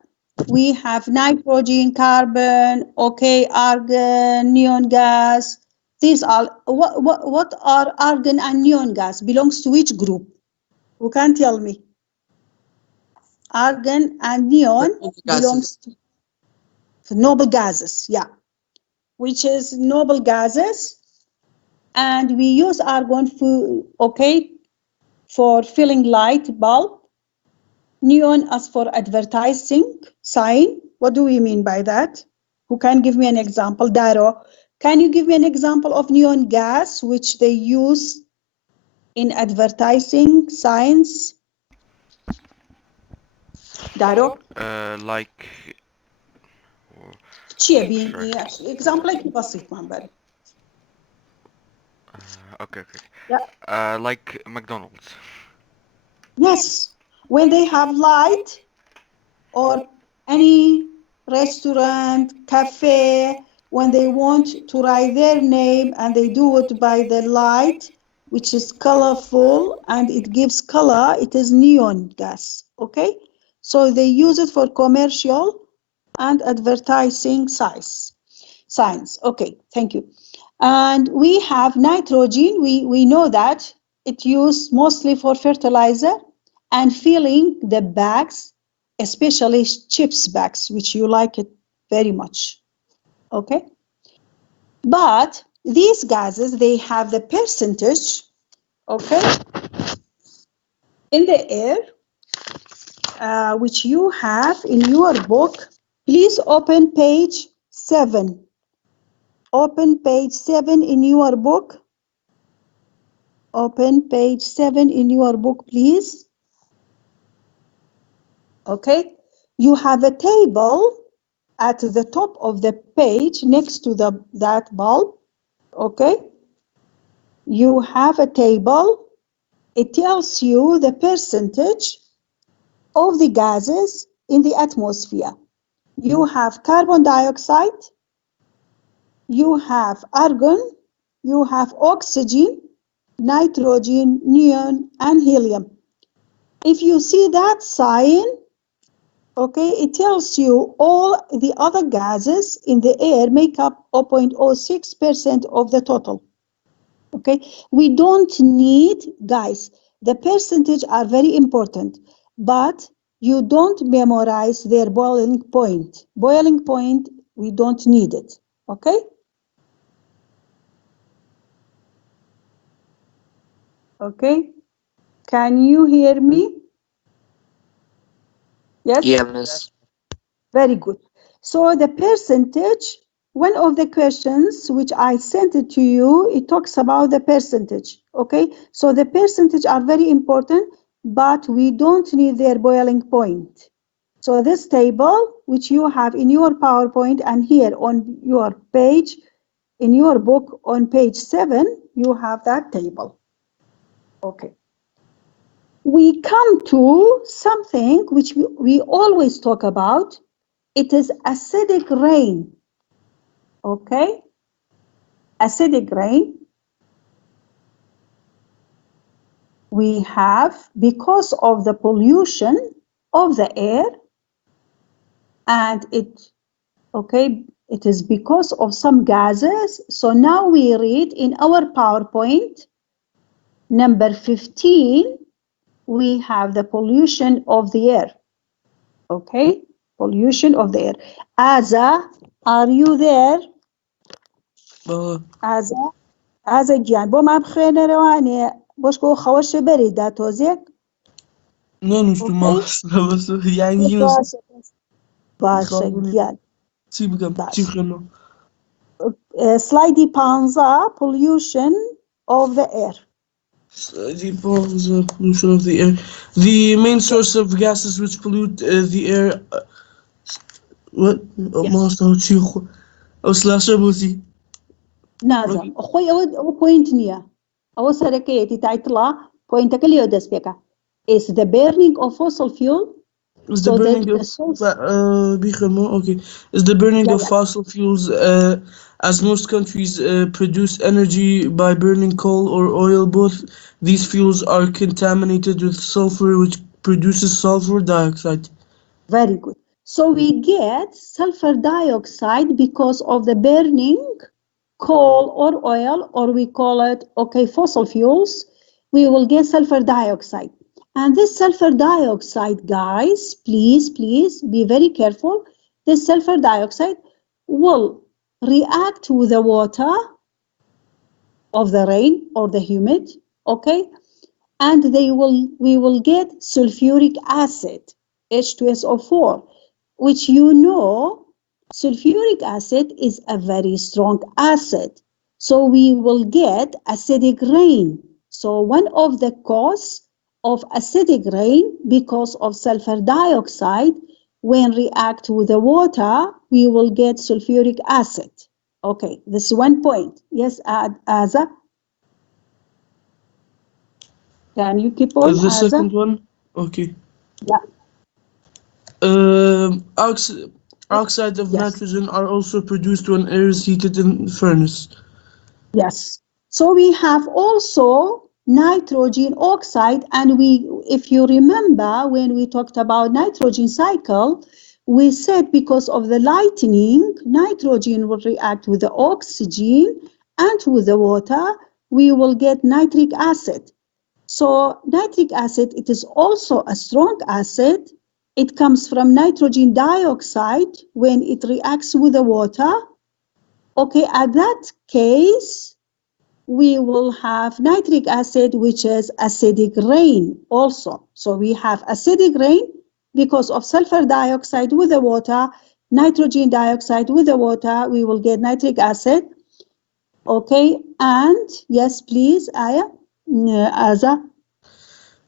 we have nitrogen, carbon, okay, argon, neon gas. These are, what are argon and neon gas? Belongs to which group? Who can tell me? Argon and neon belongs to noble gases, yeah. Which is noble gases. And we use argon for, okay, for filling light bulb. Neon as for advertising sign. What do we mean by that? Who can give me an example? Daro, can you give me an example of neon gas which they use in advertising signs? Daro? Like example like بسيط ما بالي. okay. Yeah. Like McDonald's. Yes, when they have light or any restaurant, cafe, when they want to write their name and they do it by the light, which is colorful and it gives color, it is neon gas, okay? So they use it for commercial and advertising signs. Okay, thank you. And we have nitrogen, we know that it's used mostly for fertilizer and filling the bags, especially chips bags, which you like it very much, okay? But these gases, they have the percentage, okay, in the air, which you have in your book. Please open page 7. Open page 7 in your book. Open page 7 in your book, please. Okay, you have a table at the top of the page next to that bulb. Okay, you have a table. It tells you the percentage of the gases in the atmosphere. You have carbon dioxide, you have argon, you have oxygen, nitrogen, neon, and helium. If you see that sign, okay, it tells you all the other gases in the air make up 0.06% of the total. Okay, we don't need, guys, the percentage are very important, but you don't memorize their boiling point. Boiling point, we don't need it, okay? Okay, can you hear me? Yes? Yeah, miss. Very good. So the percentage, one of the questions which I sent it to you, it talks about the percentage, okay? So the percentage are very important, but we don't need their boiling point. So this table, which you have in your PowerPoint and here on your page, in your book on page 7, you have that table. Okay. We come to something which we always talk about. It is acidic rain, okay? Acidic rain. We have, because of the pollution of the air, and it is because of some gases. So now we read in our PowerPoint, number 15, we have the pollution of the air, okay? Pollution of the air. Aza, are you there? Aza گیان بۆ ما بخوێنە ڕەوانێ بۆش بۆ خەوەشە بەریدا تۆزێک نانوشتم يعني باشە گیان چی بگەم چی بخێنەوە سلایدی 15 pollution of the air. Pollution of the air. The main source of gases which pollute the air. What? نازم خۆی ئەوە پوینت نییە ئەوە سەرەکەیەتی تایتڵە پوینتەکە لێو دەست پێکە. Is the burning of fossil fuel. Is the burning of fossil fuels, as most countries produce energy by burning coal or oil. Both these fuels are contaminated with sulfur, which produces sulfur dioxide. Very good. So we get sulfur dioxide because of the burning coal or oil, or we call it, okay, fossil fuels. We will get sulfur dioxide. And this sulfur dioxide, guys, please be very careful. This sulfur dioxide will react with the water of the rain or the humid, okay? And we will get sulfuric acid, H2SO4, which you know, sulfuric acid is a very strong acid. So we will get acidic rain. So one of the causes of acidic rain because of sulfur dioxide, when react with the water, we will get sulfuric acid. Okay, this is one point. Yes, Aza? Can you keep on, The Aza? second one? Okay. Yeah. Oxide of nitrogen are also produced when air is heated in the furnace. Yes. So we have also nitrogen oxide, and if you remember when we talked about nitrogen cycle, we said because of the lightning, nitrogen will react with the oxygen and with the water, we will get nitric acid. So nitric acid, it is also a strong acid. It comes from nitrogen dioxide when it reacts with the water. Okay, at that case, we will have nitric acid, which is acidic rain also. So we have acidic rain because of sulfur dioxide with the water, nitrogen dioxide with the water, we will get nitric acid. Okay, and yes, please, Aya, Aza.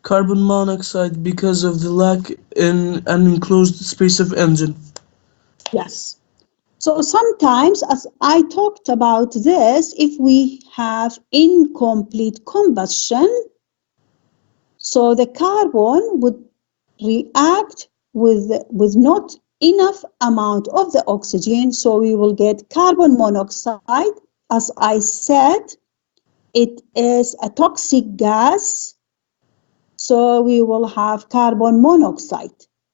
Carbon monoxide because of the lack in an enclosed space of engine. Yes. So sometimes, as I talked about this, if we have incomplete combustion, so the carbon would react with not enough amount of the oxygen, so we will get carbon monoxide. As I said, it is a toxic gas, so we will have carbon monoxide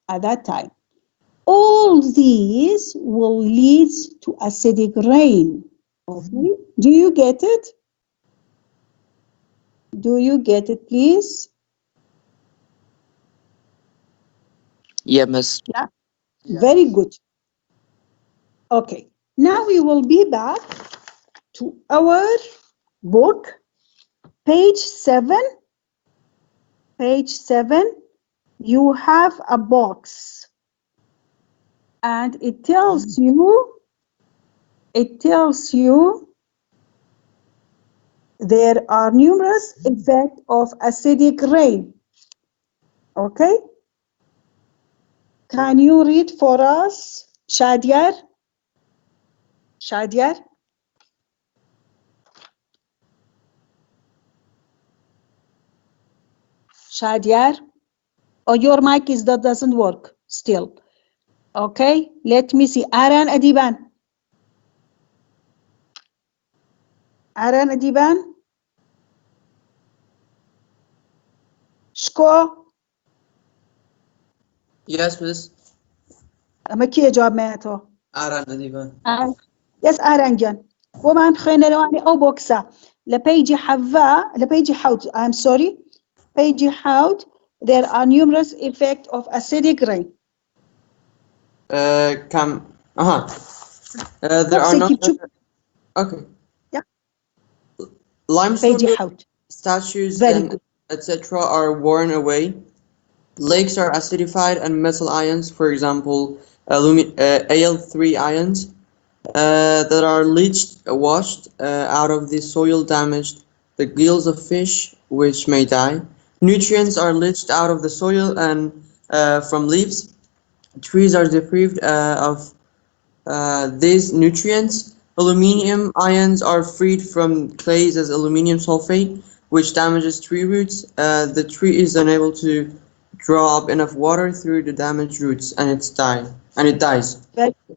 at that time. All these will lead to acidic rain. Okay, do you get it? Do you get it, please? Yeah, Miss. Yeah, Yeah. very good. Okay, now we will be back to our book, page 7. Page 7, you have a box, and it tells you there are numerous effects of acidic rain. Okay? Can you read for us, Shadiar? Shadiar? Shadiar? Oh, your mic doesn't work still. Okay, let me see. Aran Adiban. Aran Adiban? Shko? Yes, Miss. أما كي جواب ماتو؟ Aran Adiban. Yes, Aranjan. وما خينا لواني أو بوكسا لبيجي حفا لبيجي حوت. I'm sorry. Page حوت. There are numerous effects of acidic rain. There are not. Okay. Yeah. Limestone Page حوت. statues Very and good. etc. are worn away. Lakes are acidified and metal ions, for example, Al3 ions, that are washed out of the soil damaged the gills of fish, which may die. Nutrients are leached out of the soil and from leaves. Trees are deprived of these nutrients. Aluminium ions are freed from clays as aluminium sulfate, which damages tree roots. The tree is unable to draw up enough water through the damaged roots, and it dies. Very good.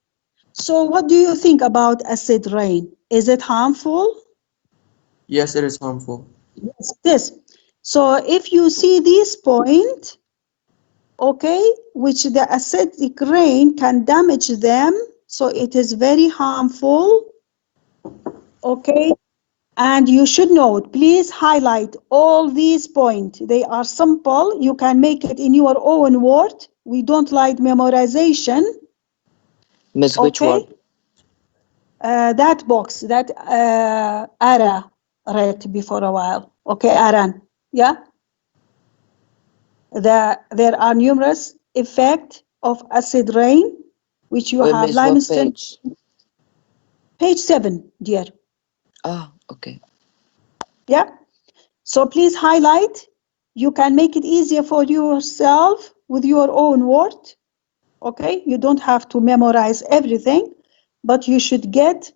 So what do you think about acid rain? Is it harmful? Yes, it is harmful. Yes, it is. So if you see this point, okay, which the acidic rain can damage them, so it is very harmful, okay, and you should note, please highlight all these points. They are simple, you can make it in your own word. We don't like memorization. Miss, which one? That box that Ara read before a while. Okay, Aran, yeah? There are numerous effects of acid rain, which you Wait, have Miss, what limestone. page? Page 7, dear. Ah, okay. Yeah. So please highlight. You can make it easier for yourself with your own word. Okay. You don't have to memorize everything, but you should get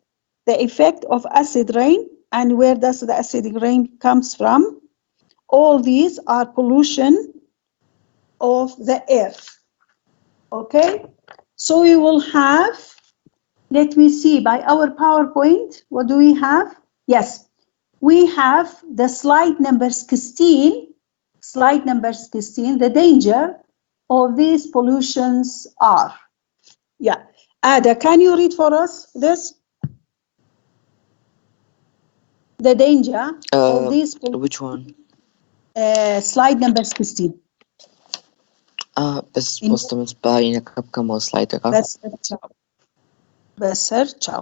the effect of acid rain and where does the acidic rain comes from. All these are pollution of the air. Okay. So we will have, let me see, by our PowerPoint, what do we have? Yes, we have the slide number 16, the danger of these pollutions are. Yeah, Ada, can you read for us this? The danger of these pollutions. Which one? Slide number 16. بس وصلت باينة كم slide بس ciao.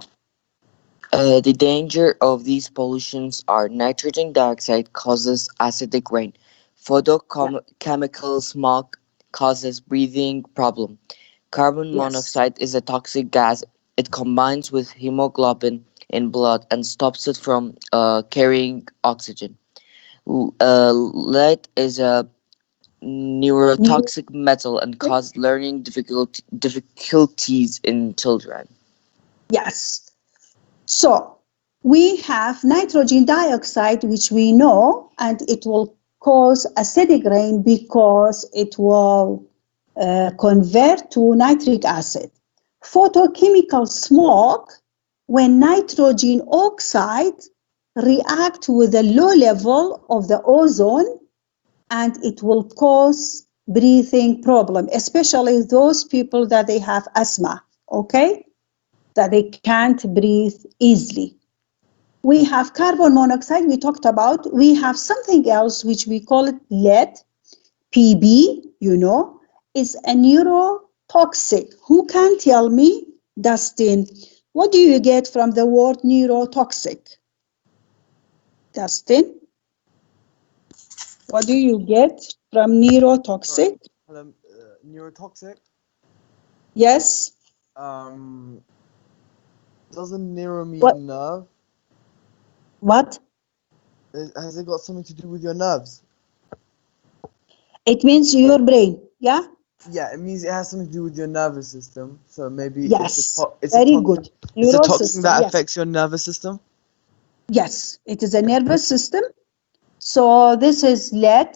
The danger of these pollutions are nitrogen dioxide causes acidic rain. Photochemical smog causes breathing problem. Carbon monoxide is a toxic gas. It combines with hemoglobin in blood and stops it from carrying oxygen. Lead is a neurotoxic metal and causes learning difficulties in children. Yes. So we have nitrogen dioxide, which we know, and it will cause acidic rain because it will convert to nitric acid. Photochemical smoke, when nitrogen oxide react with the low level of the ozone, and it will cause breathing problem, especially those people that they have asthma, okay? That they can't breathe easily. We have carbon monoxide, we talked about. We have something else which we call it lead, PB, you know, is a neurotoxic. Who can tell me, Dustin, what do you get from the word neurotoxic? Dustin, what do you get from neurotoxic? Neurotoxic. Yes. Doesn't neuro mean What? nerve? What? Has it got something to do with your nerves? It means your brain, yeah? Yeah, it means it has something to do with your nervous system. So maybe Yes, it's a very toxin. good. It's a Neural toxin system, that yes. affects your nervous system. Yes, it is a nervous system. So this is lead.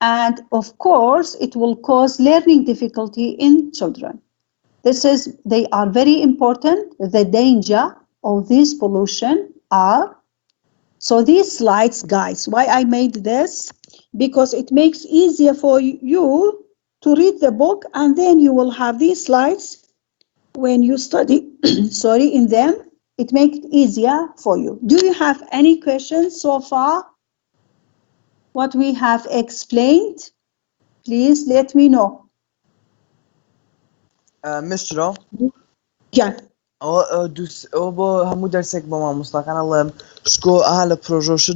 And of course, it will cause learning difficulty in children. They are very important. The danger of this pollution are, so these slides, guys, why I made this? Because it makes easier for you to read the book, and then you will have these slides when you study, sorry, in them. It makes it easier for you. Do you have any questions so far? What we have explained? Please let me know. مشرو Yeah. او دوس او با همو درسك با ما مستقنا الله شكو اهل بروجوش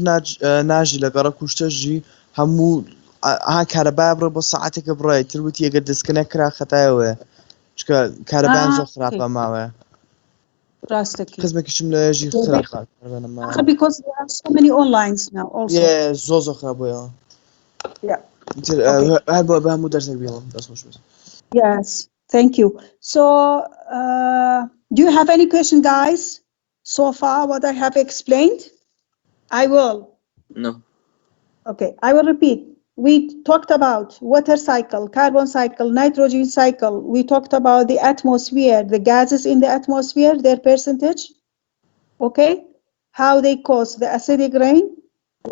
ناجي لقرا كوشتجي همو ها كهرباء برا بساعتك براي تروتي يقدر ديسكونكت خطاوي شكو كهرباء زو خرافه معه Rastaki. خزمك شمله يجي خرافه Because there are so many onlines now also. يا زوزو خرابه Yeah. انت Okay. هل بهم درسك بيلا بس مش بس Yes, thank you. So, do you have any question, guys? So far, what I have explained? I will. No. Okay, I will repeat. We talked about water cycle, carbon cycle, nitrogen cycle. We talked about the atmosphere, the gases in the atmosphere, their percentage. Okay, how they cause the acidic rain.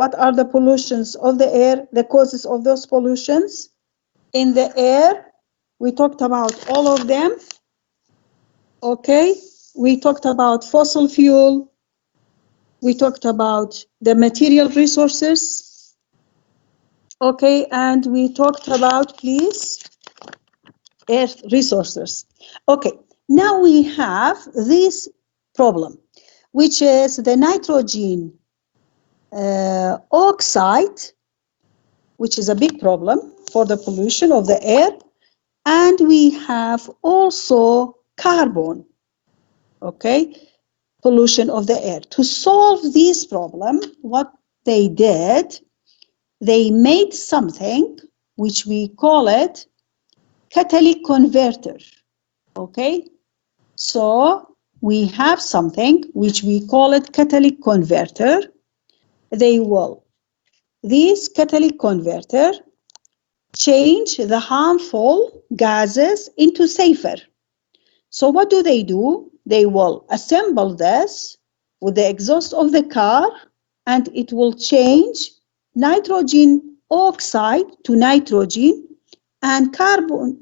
What are the pollutions of the air, the causes of those pollutions in the air? We talked about all of them. Okay, we talked about fossil fuel. We talked about the material resources. Okay, and we talked about, please, earth resources. Okay, now we have this problem, which is the nitrogen oxide, which is a big problem for the pollution of the air. And we have also carbon, okay, pollution of the air. To solve this problem, what they did, they made something which we call it catalytic converter, okay? So we have something which we call it catalytic converter. This catalytic converter change the harmful gases into safer. So what do? They will assemble this with the exhaust of the car, and it will change nitrogen oxide to nitrogen and carbon,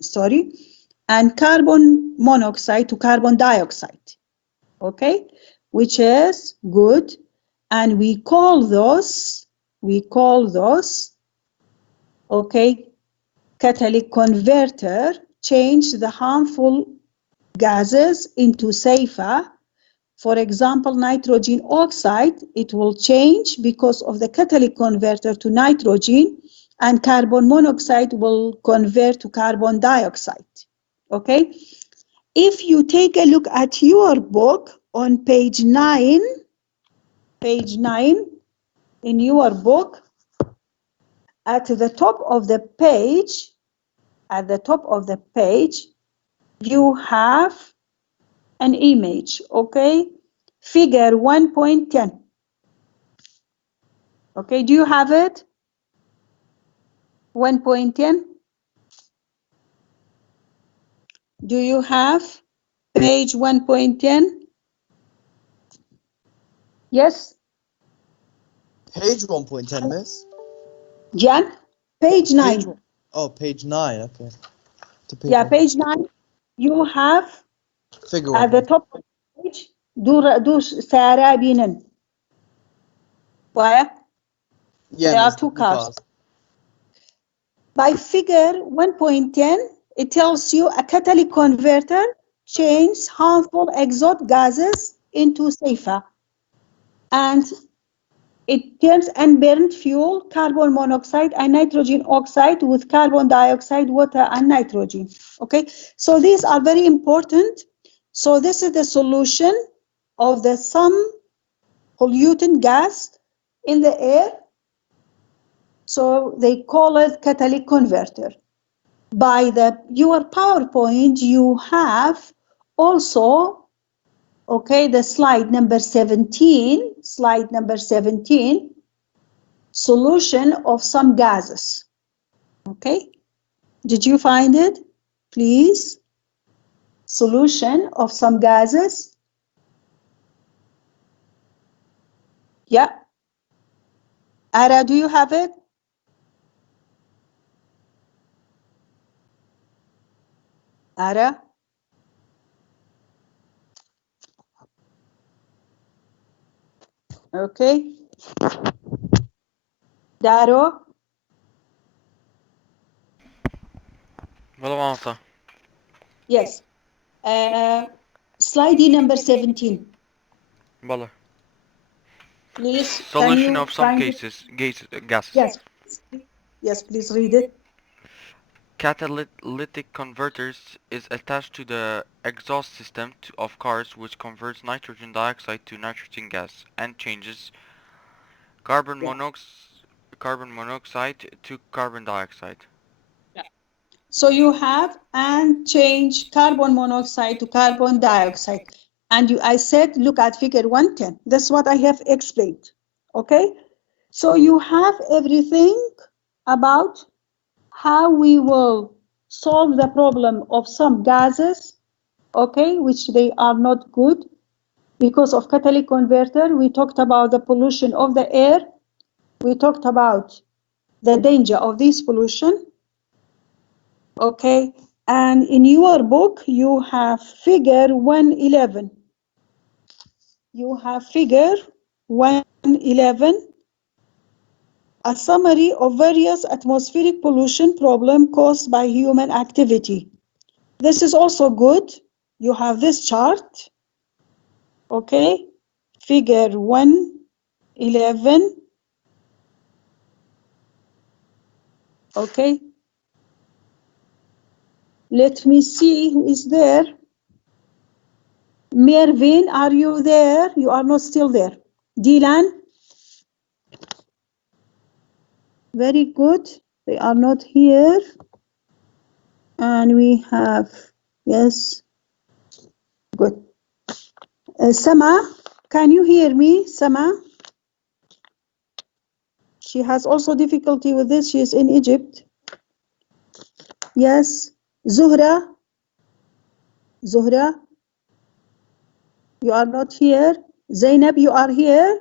sorry, and carbon monoxide to carbon dioxide, okay, which is good. And we call those, okay, catalytic converter change the harmful gases into safer. For example, nitrogen oxide, it will change because of the catalytic converter to nitrogen, and carbon monoxide will convert to carbon dioxide, okay? If you take a look at your book on page 9 in your book, at the top of the page, you have an image, okay? Figure 1.10. Okay, do you have it? 1.10. Do you have page 1.10? Yes, Page 1.10, miss. Jan, page 9. Page, oh, page 9, okay. To page Yeah, 1. page 9. You have Figure at the 1. top of the page, do سيارة بينن. Why? Yeah, There are miss, two the cars. By figure 1.10, it tells you a catalytic converter changes harmful exhaust gases into safer. And it turns unburned fuel, carbon monoxide and nitrogen oxide with carbon dioxide, water and nitrogen. Okay, so these are very important. So this is the solution of the some pollutant gas in the air. So they call it catalytic converter. By your PowerPoint, you have also, okay, the slide number 17, solution of some gases. Okay, did you find it? Please. Solution of some gases. Yeah. Ara, do you have it? Ara? Okay. Daro? Wel answer. Yes. Slide number 17. Well, Please, can solution you of some find it? gases. Yes. Yes, please read it. Catalytic converters is attached to the exhaust system of cars, which converts nitrogen dioxide to nitrogen gas and changes carbon monoxide to carbon dioxide. So you have and change carbon monoxide to carbon dioxide. And I said, look at figure 110. That's what I have explained. Okay? So you have everything about how we will solve the problem of some gases, okay, which they are not good because of catalytic converter. We talked about the pollution of the air. We talked about the danger of this pollution. Okay, and in your book, you have figure 111. You have figure 111, a summary of various atmospheric pollution problem caused by human activity. This is also good. You have this chart. Okay, figure 111. Okay. Let me see who is there. Mervin, are you there? You are not still there. Dylan? Very good. They are not here. And we have, yes, good. Sama, can you hear me, Sama? She has also difficulty with this. She is in Egypt. Yes. Zuhra? Zuhra? You are not here. Zainab, you are here?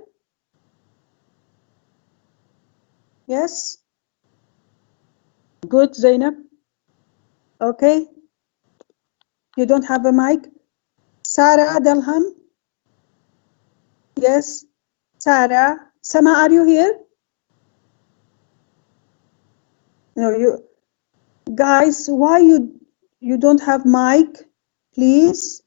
Yes. Good, Zainab. Okay. You don't have a mic? Sarah Dalham? Yes. Sarah. Sama, are you here? No, you guys, why you don't have mic, please?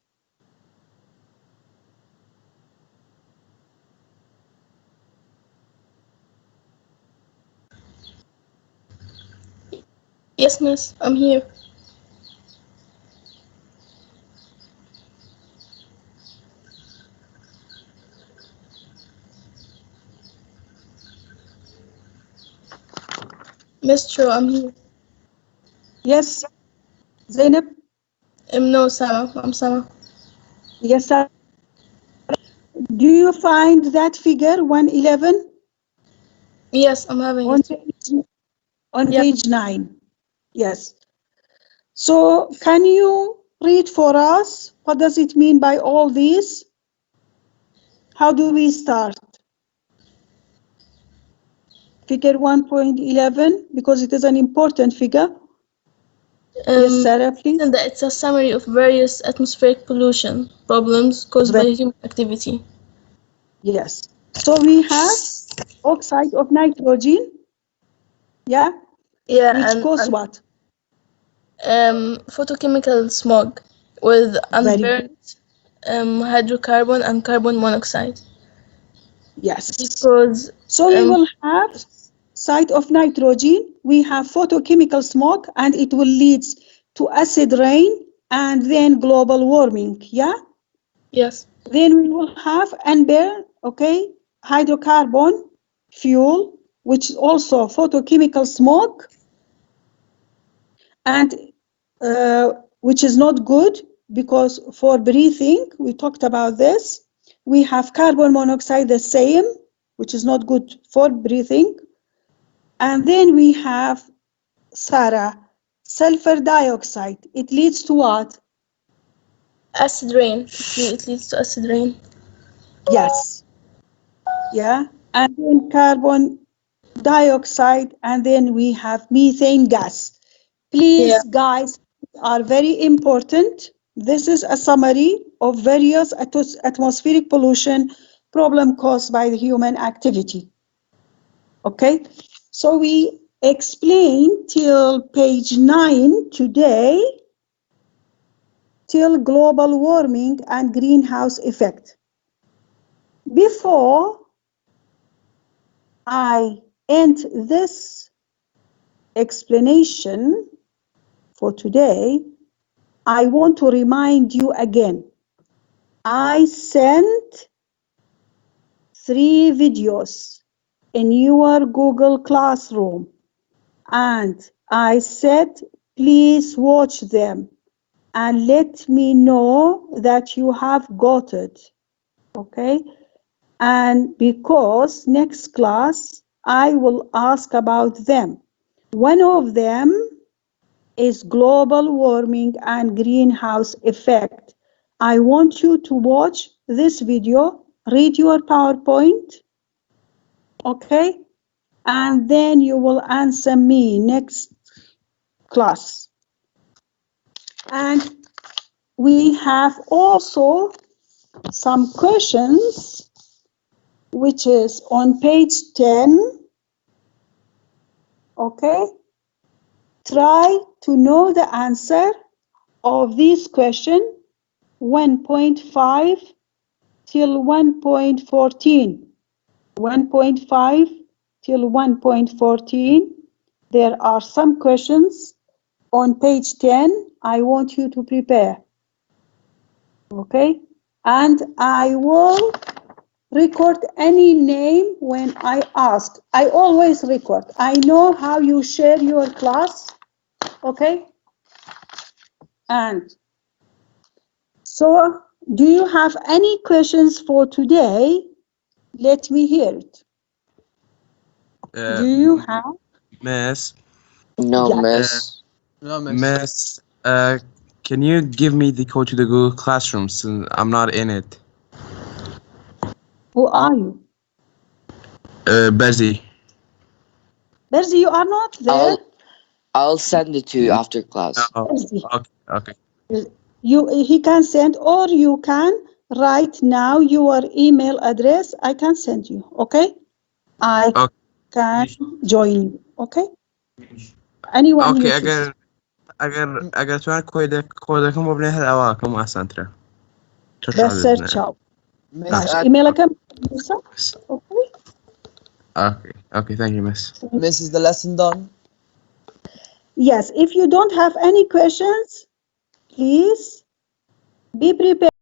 Yes, miss, I'm here. Miss True, I'm here. Yes. Zainab? No, Sama. I'm Sama. Yes, sir. Do you find that figure 111? Yes, I'm having on it. page, on Yeah. page 9. Yes. So can you read for us what does it mean by all these? How do we start? Figure 1.11, because it is an important figure. Yes, Sarah, please. And it's a summary of various atmospheric pollution problems caused by human activity. Yes. So we have oxide of nitrogen. Yeah. Yeah, Which cause what? Photochemical smog with Very unburned hydrocarbon and carbon monoxide. Yes. Because So we will have site of nitrogen, we have photochemical smoke, and it will lead to acid rain and then global warming. Yeah. Yes. Then we will have unburned, okay, hydrocarbon fuel, which is also photochemical smoke, and which is not good because for breathing, we talked about this. We have carbon monoxide, the same, which is not good for breathing. And then we have, Sarah, sulfur dioxide. It leads to what? Acid rain. It leads to acid rain. Yes. Yeah. And then carbon dioxide, and then we have methane gas. Please, guys, are very important. This is a summary of various atmospheric pollution problem caused by the human activity. Okay, so we explain till page 9 today, till global warming and greenhouse effect. Before I end this explanation for today, I want to remind you again, I sent 3 videos in your Google Classroom, and I said, please watch them and let me know that you have got it, okay? And because next class, I will ask about them. One of them is global warming and greenhouse effect. I want you to watch this video, read your PowerPoint, okay? And then you will answer me next class. And we have also some questions, which is on page 10, okay? Try to know the answer of this question 1.5 till 1.14. 1.5 till 1.14. There are some questions on page 10. I want you to prepare. Okay? And I will record any name when I ask. I always record. I know how you share your class. Okay? And so, do you have any questions for today? Let me hear it. Do you have? Miss? No, Yeah. miss. No, Miss, can you give me the code to the Google Classroom since I'm not in it? Who are you? Bezzy. Berzi, you are not there. I'll send it to you after class. Oh, Berzi. okay. He can send, or you can write now your email address. I can send you, okay? I can join you, okay? Anyone اوكي you choose. اگر تو کودکم مبني هر اواكم اسانترا بس تشاو ماشي ايميلك okay thank you miss. Miss, is the lesson done? Yes, if you don't have any questions, please be prepared.